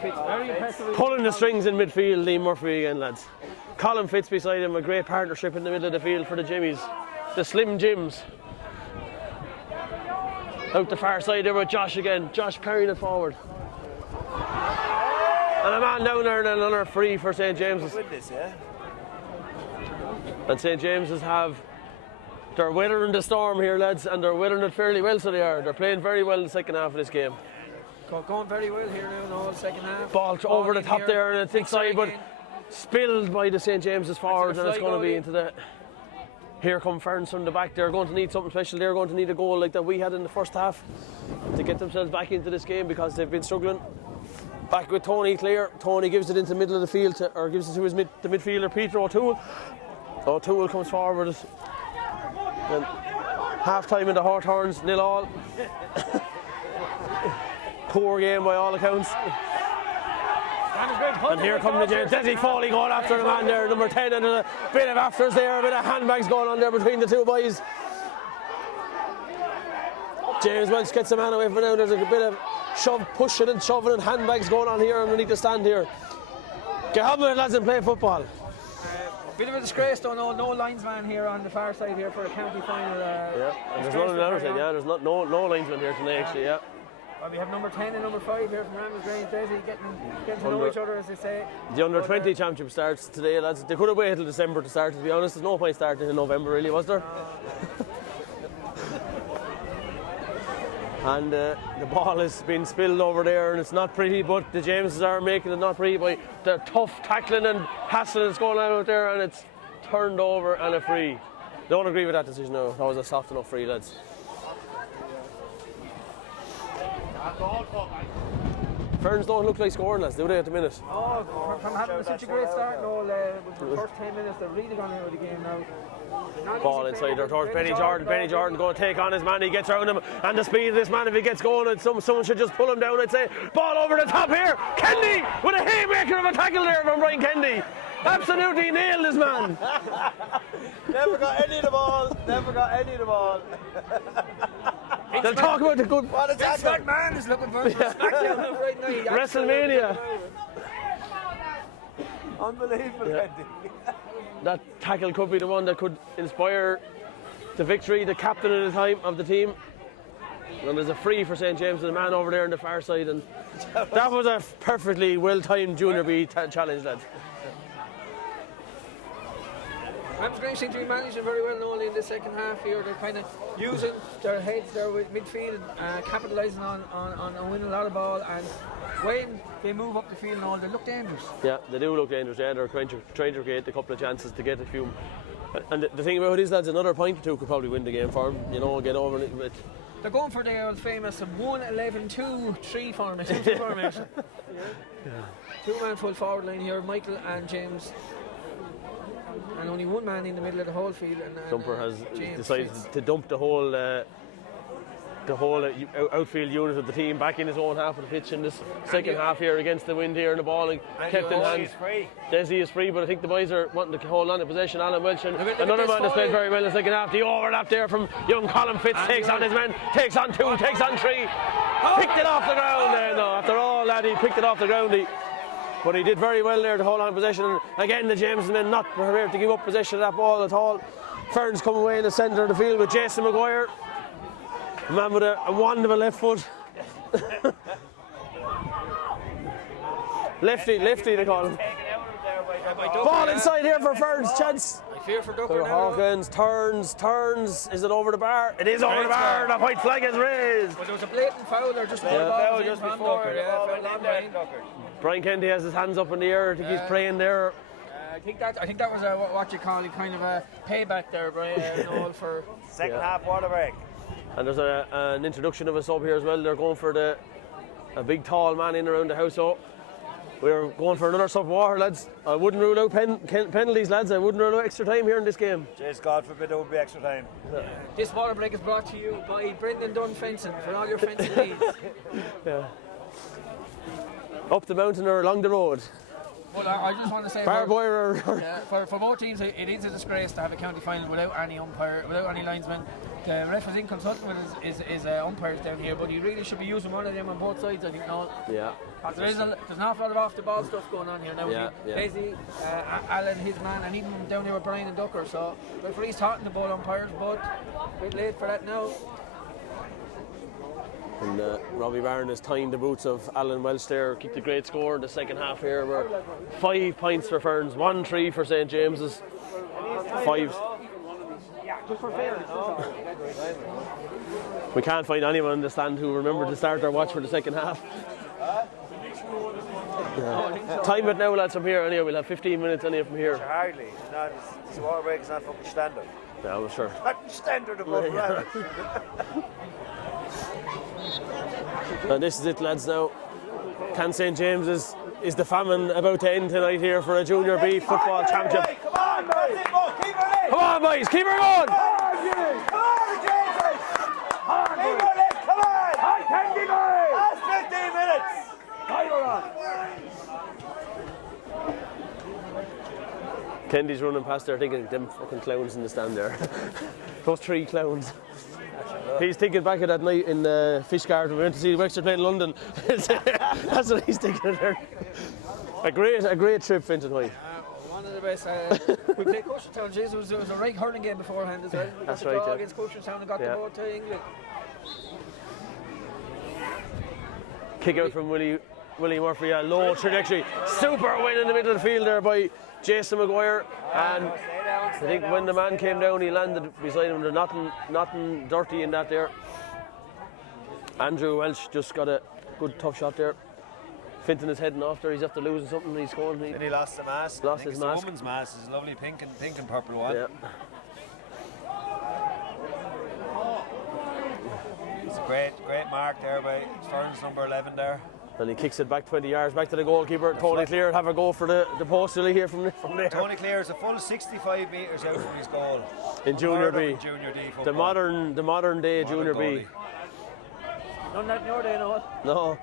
Very impressive. Pulling the strings in midfield, Lee Murphy again, lads. Colin Fitz beside him, a great partnership in the middle of the field for the Jimmies. The Slim Jims. Out the far side there with Josh again. Josh carrying it forward. And a man down there and another free for St. James's. And St. James's they're weathering the storm here, lads, and they're weathering it fairly well, so they are. They're playing very well in the second half of this game. Going very well here now in the whole second half. Ball over the top there and it's inside, but spilled by the St. James's forwards, and it's going to be into the. Here come Ferns from the back. They're going to need something special. They're going to need a goal like that we had in the first half to get themselves back into this game because they've been struggling. Back with Tony Clear. Tony gives it into the middle of the field, or gives it to the midfielder Peter O'Toole. O'Toole comes forward. And half time in the Hawthorns, 0-0. Poor game by all accounts. And here come the James. Desi Foley going after the man there, number 10, and a bit of afters there, a bit of handbags going on there between the two boys. James Welch gets the man away from now. There's a bit of pushing and shoving and handbags going on here underneath the stand here. Get on with it, lads, and play football. Bit of a disgrace though, no linesman here on the far side here for a county final. Yeah, and there's none on the other side, yeah, there's no linesman here tonight actually, yeah. Well, we have number 10 and number 5 here from Ramsgrange Grange, Desi getting to know each other, as they say. The under 20 championship starts today, lads. They could have waited till December to start, to be honest. There's no point starting in November, really, was there? And the ball has been spilled over there, and it's not pretty, but the Jameses are making it not pretty by their tough tackling and hassling that's going on out there, and it's turned over and a free. Don't agree with that decision, no. That was a soft enough free, lads. Ferns don't look like scoring, lads, do they, at the minute? Oh, from having such a great start, with the first 10 minutes, they're really gone out of the game now. Ball inside there towards Benny Jordan. Benny Jordan going to take on his man. He gets around him, and the speed of this man, if he gets going, someone should just pull him down. I'd say ball over the top here. Kendi with a haymaker of a tackle there from Brian Kendi. Absolutely nailed this man. Never got any of the ball. They'll talk about the good. What a tackle. That man is looking for a smackdown right now. WrestleMania. Unbelievable, Kendi. That tackle could be the one that could inspire the victory, the captain at the time of the team. And there's a free for St. James and a man over there on the far side, and that was a perfectly well-timed Junior B challenge, lads. Ramsgrange seem to be managing very well only in the second half here. They're kind of using their heads there with midfield, capitalising on winning a lot of ball, and when they move up the field and all, they look dangerous. Yeah, they do look dangerous. Yeah, they're trying to create a couple of chances to get a few. And the thing about it is, lads, another point or two could probably win the game for them. You know, get over it. But they're going for the old famous 1-11-2-3 formation. 2 formation. Yeah. 2-man full forward line here, Michael and James. And only one man in the middle of the whole field. And Dumper has James decided Fitz. to dump the whole outfield unit of the team back in his own half of the pitch in this second half here against the wind here and the ball, and kept in hands. Desi is free, but I think the boys are wanting to hold on to possession. Alan Welch and another man has played very well in the second half. The overlap there from young Colin Fitz takes on his men, takes on 2, takes on 3. Picked it off the ground there, no. After all that, he picked it off the ground. But he did very well there to hold on possession. And again, the James men not prepared to give up possession of that ball at all. Ferns come away in the centre of the field with Jason Maguire. A man with a wonderful left foot. lefty they call him. Ball inside here for Ferns, chance. I fear for Ducker now. Hawkins turns. Is it over the bar? It is over the bar. The white flag is raised. But there was a blatant foul there just before. Foul just before. Brian Kennedy has his hands up in the air. I think he's praying there. I think that was what you call kind of a payback there, Brian. All for second half water break. And there's an introduction of a sub here as well. They're going for a big tall man in around the house. So we're going for another sub water, lads. I wouldn't rule out penalties, lads. I wouldn't rule out extra time here in this game. Jeez, God forbid there would be extra time. This water break is brought to you by Brendan Dunn Fencing for all your fencing needs. Yeah. Up the mountain or along the road. Well, I just want to say for both teams, it is a disgrace to have a county final without any umpire, without any linesman. The ref is in consulting with his umpires down here, but he really should be using one of them on both sides, I think. No. Yeah. There's an awful lot of off the ball stuff going on here now. Yeah. Daisy, Alan, his man, and even down there with Brian and Ducker. So the referee's talking to both umpires, but a bit late for that now. And Robbie Barron has timed the boots of Alan Welsh there, kicked a great score in the second half here. We're 5 points for Ferns, 1-3 for St. James's, 5. We can't find anyone in the stand who remembered to start their watch for the second half. Time it now, lads, from here. Anyway, we'll have 15 minutes anyway from here. Hardly. This water break is not fucking standard. Yeah, I'm sure. Not standard above rabbit. And this is it, lads, now. Can St. James's is the famine about to end tonight here for a Junior B football championship? Come on, boys, keep her in! Come on, boys, keep her going! Come on, Jesus! Keep her in, come on! Last 15 minutes! Kennedy's running past there thinking, them fucking clowns in the stand there. Those 3 clowns. He's thinking back of that night in Fishguard when we went to see Wexford play in London. That's what he's thinking of there. A great trip, Finton White. One of the best. We played Coachtown. It was a right hurling game beforehand as well. We That's got right. the draw Yeah. against Coachtown and got the boat to England. Kick out from Willie Murphy, a low trajectory. Super win in the middle of the field there by Jason Maguire. And I think when the man came down, he landed beside him. There's nothing dirty in that there. Andrew Welsh just got a good tough shot there. Finton is heading off there. He's after losing something. He's going. And he lost the mask. Lost his mask. The woman's mask. It's a lovely pink and purple one. Yeah. It's a great mark there by Ferns number 11 there. And he kicks it back 20 yards, back to the goalkeeper. Tony Clear have a go for the post really here from there. Tony Clear is a full 65 metres out from his goal. In Junior B. Junior D football. The modern day Junior B. None that in your day, no. No.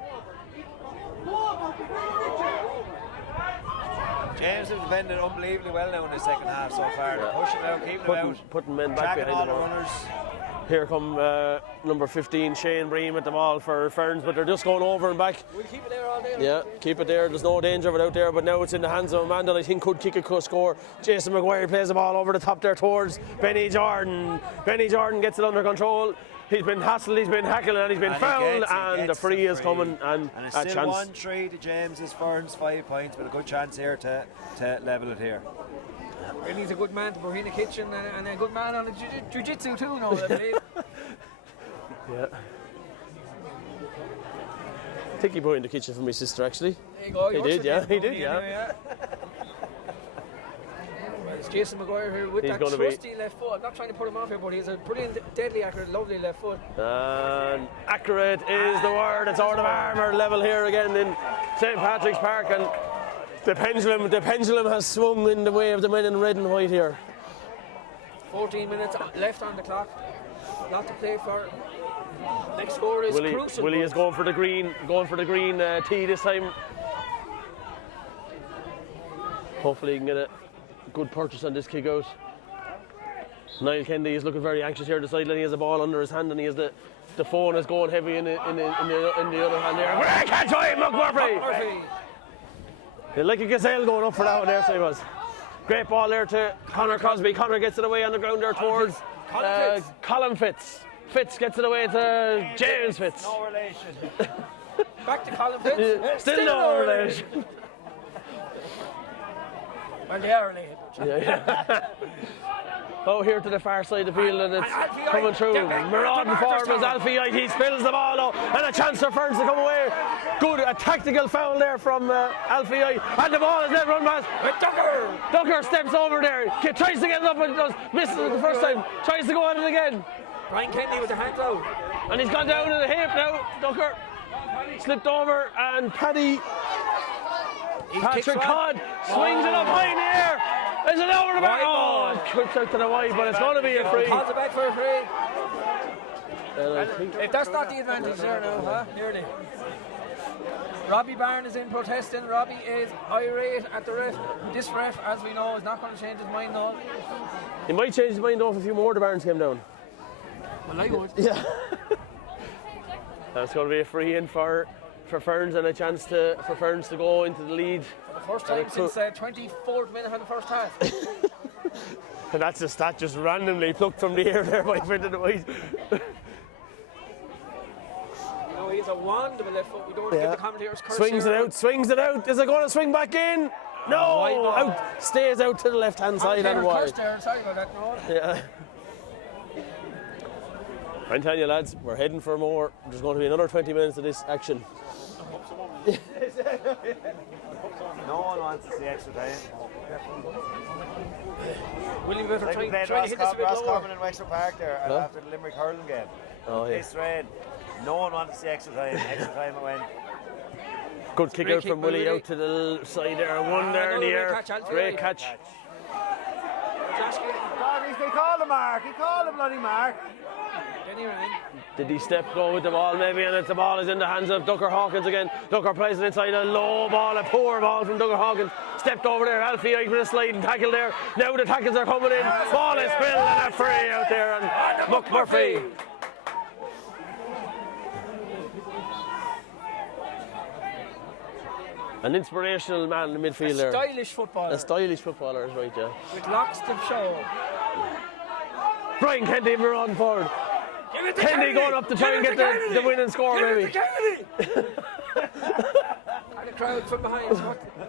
James have defended unbelievably well now in the second half so far. They're pushing out, keeping them out. Putting men back Tracking behind all the the ball. runners. Here come number 15, Shane Bream at the ball for Ferns, but they're just going over and back. We'll keep it there all day. Yeah, keep it there. There's no danger of it out there, but now it's in the hands of a man that I think could kick a score. Jason Maguire plays the ball over the top there towards Benny Jordan. Benny Jordan gets it under control. He's been hassled, he's been hackled, and he's been fouled, and the free is coming. And it's a still chance. 1-3 to James's Ferns, 5 points, but a good chance here to level it here. And he's a good man to Brahina Kitchen and a good man on the jiu-jitsu too now, I believe. Yeah. I think he brought in the kitchen for my sister actually. There you go. He did, yeah. He did, yeah. It's Jason Maguire here with He's that gonna trusty left foot. I'm not trying to put him off here, but he's a brilliant, deadly accurate, lovely left foot. And accurate is the word. It's out of armour level here again in St. Patrick's Park, and the pendulum has swung in the way of the men in red and white here. 14 minutes left on the clock. Not to play for. Next score is crucial. Willie is going for the green tee this time. Hopefully he can get a good purchase on this kick out. Niall Kennedy is looking very anxious here at the sideline. He has a ball under his hand and he has the phone is going heavy in the other hand there. Great catch by McMurphy! Like a gazelle going up for that one there, so he was. Great ball there to Conor Crosby. Conor gets it away on the ground there towards Colin Fitz. Fitz gets it away to James Fitz. No relation. Back to Colin Fitz. Still no relation. Well, they are related. Oh, here to the far side of the field, and it's coming through. Marauding forward as Alfie he spills the ball out, and a chance for Ferns to come away. Good, a tactical foul there from Alfie and the ball is let run past. Ducker steps over there, tries to get it up and does, misses it the first time, tries to go on it again. Brian Kennedy with the hand out. And he's gone down in the hip now. Ducker slipped over, and Patrick Codd swings it up high in the air. Is it over the back? Oh, it cuts out to the wide, but it's going to be a free. Calls it back for a free. If that's not the advantage there now, huh? Nearly. Robbie Byrne is in protesting. Robbie is irate at the ref. This ref, as we know, is not going to change his mind though. He might change his mind though if a few more of the Barnes came down. Well, I would. Yeah. That's going to be a free in for Ferns and a chance for Ferns to go into the lead. For the first time since 24th minute of the first half. And that's a stat just randomly plucked from the air there by Brendan White. He's a wand of a left foot. We don't want to give the commentators curse. Swings it out. Is it going to swing back in? No! Out, stays out to the left hand side and wide. Sorry about that, no. Yeah. I'm telling you, lads, we're heading for more. There's going to be another 20 minutes of this action. No one wants to see extra time. William Bitter Like trying to hit this a bit Ross lower. Common in Wexford Park there after the Limerick hurling game. Oh, yeah. This rain. No one wanted to see extra time. Extra time it went. Good kick out from Willie out to the side there. One there in the air. Great catch. He called him Mark. He called him bloody Mark. Did he go with the ball maybe, and the ball is in the hands of Ducker Hawkins again. Ducker plays it inside, a low ball, a poor ball from Ducker Hawkins. Stepped over there, Alfie with a sliding tackle there. Now the tackles are coming in. Ball is spilled and a free out there, and McMurphy. An inspirational man in the midfielder. A stylish footballer is right, yeah. With locks to show. Brian Kennedy run forward. Kennedy going up to try and get the winning score, maybe. And the crowd from behind us.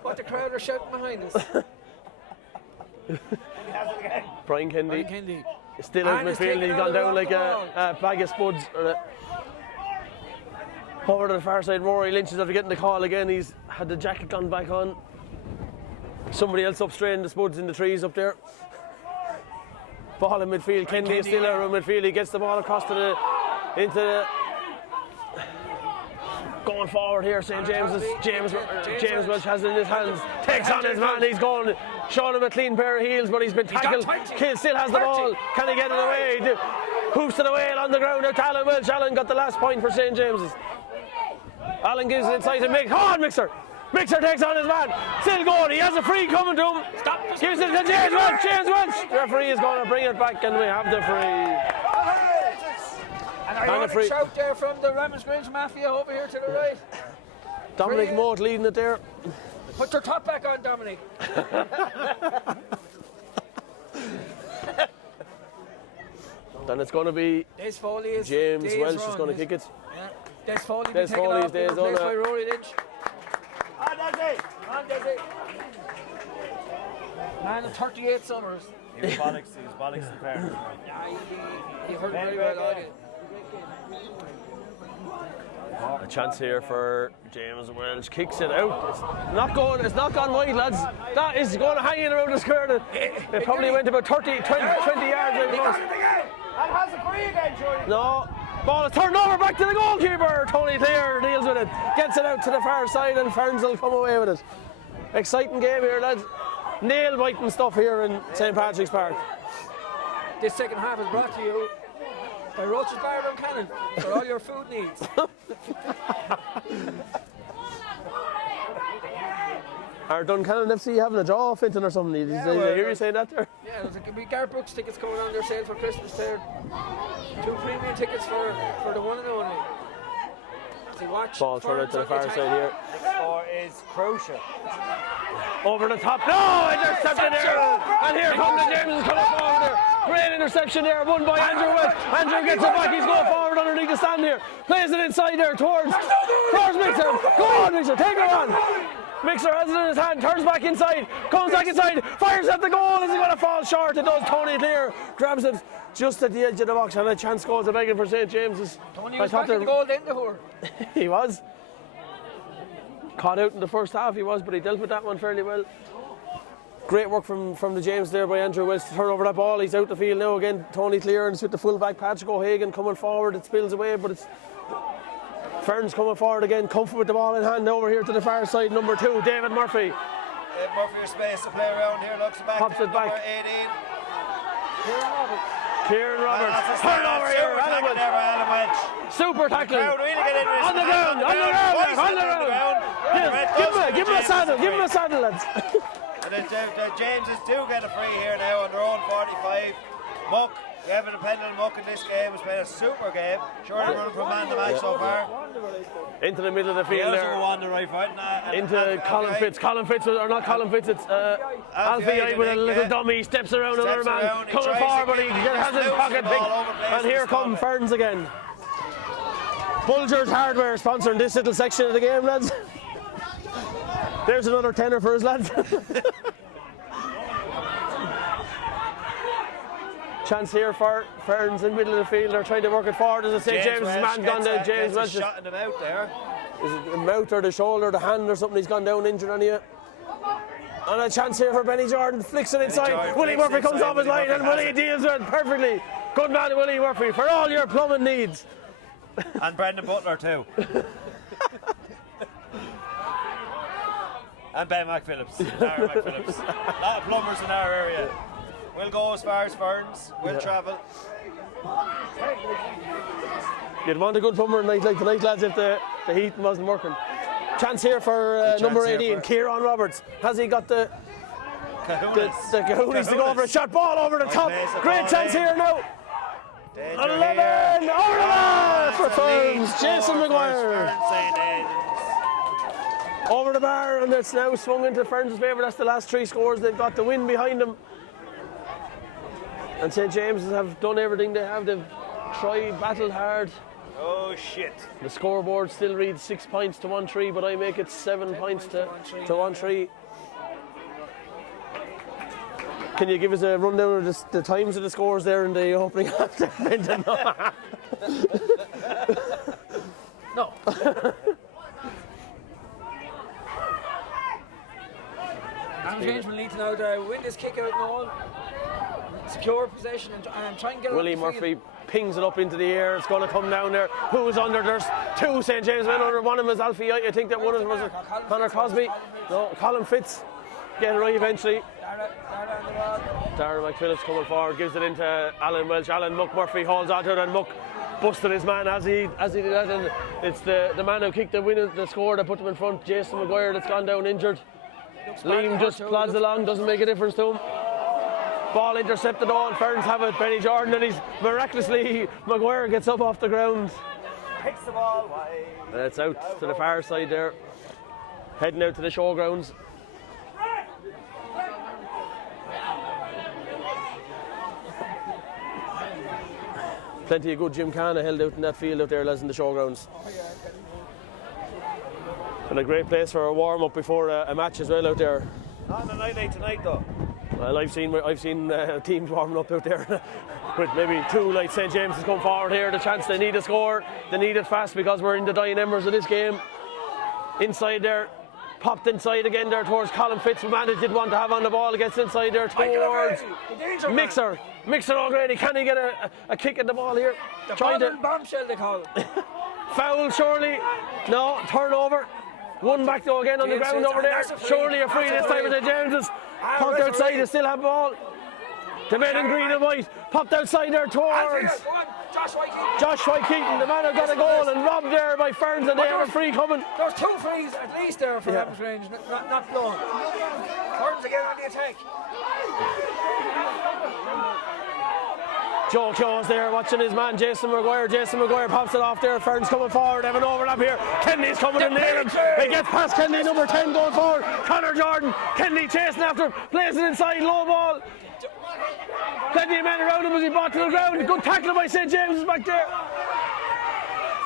What the crowd are shouting behind us. Brian Kennedy. Still out in midfield. He's gone down like a bag of spuds. Over to the far side, Rory Lynch is after getting the call again. He's had the jacket gone back on. Somebody else up straight in the spuds in the trees up there. Ball in midfield. Kennedy is still out in midfield. He gets the ball across to going forward here. St. James's. James Welch has it in his hands. Takes on his man. He's going, showing him a clean pair of heels, but he's been tackled. Kill still has the ball. Can he get it away? Hoofs it away on the ground. Now Alan Welch. Alan got the last point for St. James's. Alan gives it inside to Mick. Come on, Mixer. Mixer takes on his man. Still going. He has a free coming to him. Gives it to James Welch. James Welch. The referee is going to bring it back, and we have the free. And I want a shout there from the Ramsgrange Mafia over here to the right. Dominic Moat leading it there. Put your top back on, Dominic. Then it's going to be James Welch is going to kick it. Des Foley Foley's days on by Rory Lynch. On Desi! Man of 38 summers. He was bollocks in Ferns. He hurt very well all game. A chance here for James Welch. Kicks it out. It's not gone wide, lads. That is going to hang in around the skirt. It probably went about 20 yards. And has a free again, Jordan. No. Ball is turned over back to the goalkeeper. Tony Clear deals with it. Gets it out to the far side, and Ferns will come away with it. Exciting game here, lads. Nail-biting stuff here in St. Patrick's Park. This second half is brought to you by Roach's Bar and Cannon for all your food needs. Are Duncannon FC having a draw, Finton, or something? Did you hear you say that there? Yeah, There's going to be Garth Brooks tickets coming on their sale for Christmas there. 2 premium tickets for the one and only. As they watch Ball thrown out to the far side here. Next score is Croatia. Over the top. No! Intercepted there! And here comes the James coming forward there. Great interception there, won by Andrew West. Andrew gets it back, he's going forward underneath the stand here. Plays it inside there towards Mixer. Go on, Mixer, take her on. Mixer has it in his hand, turns back inside, comes back inside, fires at the goal. Is he going to fall short? It does. Tony Clear grabs it just at the edge of the box, and a chance goes a begging for St. James's. Tony was back in the goal then, He was. Caught out in the first half, he was, but he dealt with that one fairly well. Great work from the James there by Andrew Wells to turn over that ball. He's out the field now again. Tony Clearance with the full back. Patrick O'Hagan coming forward. It spills away, but it's Ferns coming forward again. Comfort with the ball in hand over here to the far side. Number 2, David Murphy. Murphy with space to play around here. Looks back. Pops it back. Number 18. Kieran Roberts. Turn over here. Alan Welch. Super tackling. Really get into this. On the ground. Give him a saddle. Give him a saddle, lads. And the Jameses do get a free here now on their own 45. Muck, we have an independent Muck in this game. It's been a super game. Surely running from man to match so far. Into the middle of the field there. On the right foot. Into Colin Fitz. Colin Fitz, or not Colin Fitz, it's Alfie with a little dummy. Steps around another man. Coming forward, but he has his pocket picked. And here come Ferns again. Bulger's Hardware sponsoring this little section of the game, lads. There's another tenner for us, lads. Chance here for Ferns in the middle of the field. They're trying to work it forward. As I say, James' man gone down. James Welch is shotting him out there. Is it the mouth or the shoulder, the hand or something? He's gone down injured on you. And a chance here for Benny Jordan. Flicks it inside. Willie Murphy comes off his line and Willie deals with it perfectly. Good man, Willie Murphy, for all your plumbing needs. And Brendan Butler too. And Ben McPhillips. Darren McPhillips. A lot of plumbers in our area. We'll go as far as Ferns. We'll travel. You'd want a good plumber night like tonight, lads, if the heating wasn't working. Chance here for number 18, Kieran Roberts. Has he got the kahunas to go for a shot ball over the top? Great chance here now. 11 over the bar for Ferns. Jason Maguire. Over the bar, and it's now swung into Ferns' favour. That's the last 3 scores. They've got the win behind them. And St. James's have done everything they have. They've tried, battled hard. Oh shit. The scoreboard still reads 6 points to 1-3, but I make it 7 points to 1-3. Can you give us a rundown of the times of the scores there in the opening half? No. James will need to now to win this kick out goal, secure possession and try and get it. Willie Murphy pings it up into the air. It's going to come down there. Who's under? There's 2 St. James men under. One of them is Alfie. I think that one of them was Connor Cosby. No, Colin Fitz. Get it right eventually. Darren McPhillips coming forward, gives it into Alan Welch. Alan Muck Murphy holds on to it, and Muck busted his man as he did that. And it's the man who kicked the score that put them in front, Jason Maguire, that's gone down injured. Liam just plods along, doesn't make a difference to him. Ball intercepted all, Ferns have it. Benny Jordan, and he's miraculously, Maguire gets up off the ground. Picks the ball wide. And it's out to the far side there. Heading out to the showgrounds. Plenty of good gymkhana held out in that field out there, lads, in the showgrounds. And a great place for a warm-up before a match as well out there. Not on a night like tonight though. Well, I've seen teams warming up out there with maybe 2 like St. James has come forward here. The chance they need a score, they need it fast because we're in the dying embers of this game. Inside there, popped inside again there towards Colin Fitz. Man didn't want to have on the ball, gets inside there towards Mixer O'Grady. Can he get a kick at the ball here? The modern bombshell they call it. Foul surely. No, turnover. One back though again on the ground over there. Surely a free this time for the Jameses. Popped outside, they still have ball. The men in green and white popped outside there towards Josh White Keaton. The man who got a goal and robbed there by Ferns, and they have a free coming. There's 2 frees at least there for Adams Range, not blown. Ferns again on the attack. Joe Keogh's there watching his man Jason Maguire. Jason Maguire pops it off there. Ferns coming forward. They have an overlap here. Kennedy's coming and nail him. He gets past Kennedy, number 10 going forward. Conor Jordan. Kennedy chasing after him. Plays it inside. Low ball. Plenty of men around him as he brought to the ground. Good tackle by St. James's back there.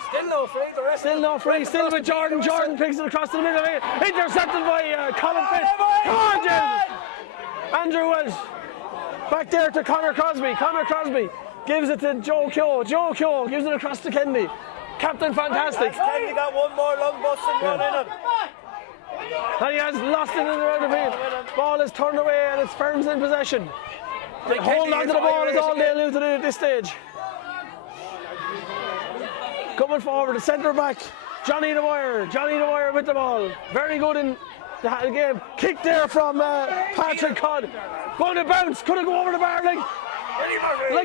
Still no free. The rest Still no free. Still with Jordan. Jordan picks it across the middle of it. Intercepted by Colin Fitz. Come on, James. Andrew Welsh. Back there to Conor Crosby. Conor Crosby gives it to Joe Keogh. Joe Keogh gives it across to Kennedy. Captain Fantastic. Kennedy got one more long busting run in him. And he has lost it in the round of field. Ball is turned away and it's Ferns in possession. They hold on to the ball is all they'll do at this stage. Coming forward, the centre back, Johnny Dwyer. Johnny Dwyer with the ball. Very good in the game. Kick there from Patrick Codd. Going to bounce. Could it go over the bar like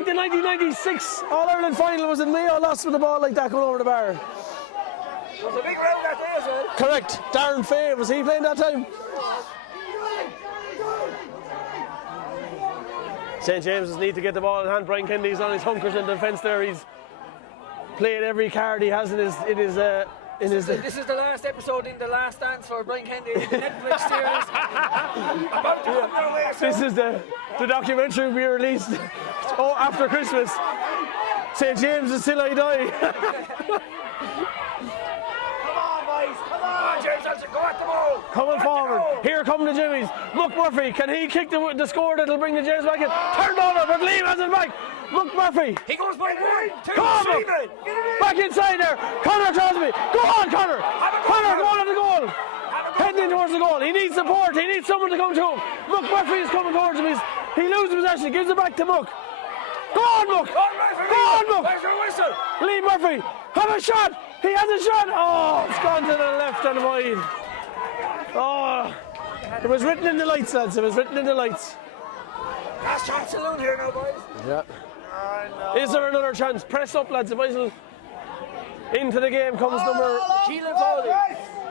the 1996 All-Ireland final was in Mayo, lost with the ball like that going over the bar. It was a big round that day as well. Correct. Darren Fay, was he playing that time? St. James's need to get the ball in hand. Brian Kennedy's on his hunkers in defence there. He's played every card he has in his This is the last episode in The Last Dance for Brian Kennedy, the Netflix series. About to come their way, so. This is the documentary will be released after Christmas. St. James is Till I Die. Come on, James, let's go at the ball. Coming forward. Here come the Jimmies. Muck Murphy, can he kick the score that'll bring the James back in? Turned over, but Liam has it back. Muck Murphy. He goes by 1, 2, Come 3. on. Back inside there. Conor Crosby. Go on, Conor. Conor, go on at the goal. Heading towards the goal. He needs support. He needs someone to come to him. Muck Murphy is coming towards him. He loses possession. Gives it back to Muck. Go on, Muck. Go on, Muck. Where's your whistle? Lee Murphy. Have a shot. He has a shot. Oh, it's gone to the left and wide. Oh, it was written in the lights, lads. It was written in the lights. Last chance saloon here now, boys. Yeah. Is there another chance? Press up, lads. Into the game comes number Keelan Foley.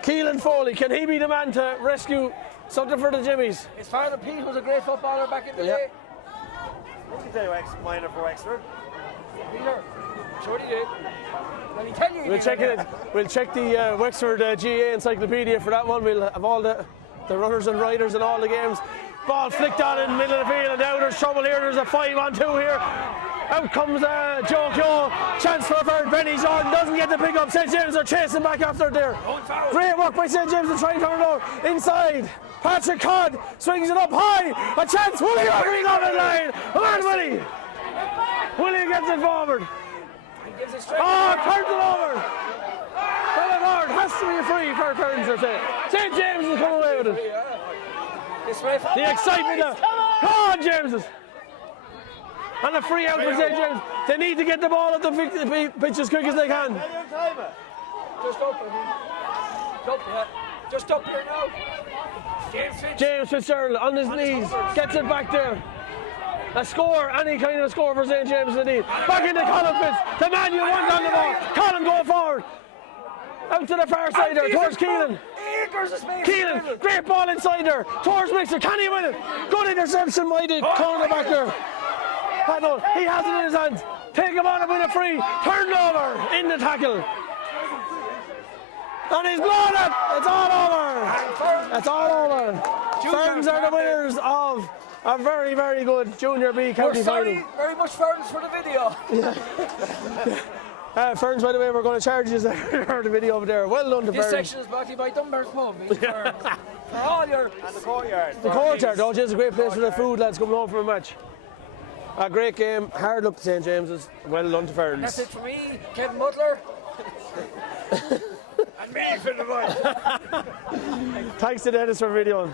Keelan Foley. Can he be the man to rescue something for the Jimmies? His father Pete was a great footballer back in the day. What did you say, minor for Wexford? Peter, sure he did. Let me tell you. We'll check it. We'll check the Wexford GA encyclopedia for that one. We'll have all the runners and riders in all the games. Ball flicked on in the middle of the field, and now there's trouble here. There's a 5-on-2 here. Out comes Joe Keogh. Chance for Benny Jordan doesn't get the pick up. St. James are chasing back after there. Great work by St. James to try and turn it over. Inside. Patrick Codd swings it up high. A chance. Willie Murphy on the line. Come on, Willie. Willie gets it forward. Oh, turns it over. Well, Lord, has to be a free for Ferns, or say. St. James will come away with it. The excitement now. Come on, Jameses. And a free out for St. James. They need to get the ball up the pitch as quick as they can. Just up, just up here now. James Fitzgerald on his knees. Gets it back there. A score, any kind of a score for St. James indeed. Back into Colin Fitz. The man you want on the ball. Colin going forward. Out to the far side there, towards Keelan. Keelan, great ball inside there. Towards Mixer, can he win it? Good interception by the cornerback there. He has it in his hands. Take him on and win a free. Turned over in the tackle. And he's blown it. It's all over. It's all over. Ferns are the winners of a very, very good Junior B county final. Very much Ferns for the video. Ferns, by the way, we're going to charge you for the video over there. Well done to Ferns. This section is brought to you by Dunbar's Pub. For all your... And the courtyard. The courtyard, oh, it's a great place for the food, lads, coming home from a match. A great game, hard luck to St. James's. Well done to Ferns. That's it for me, Kevin Butler. And me for the voice. Thanks to Dennis for videoing.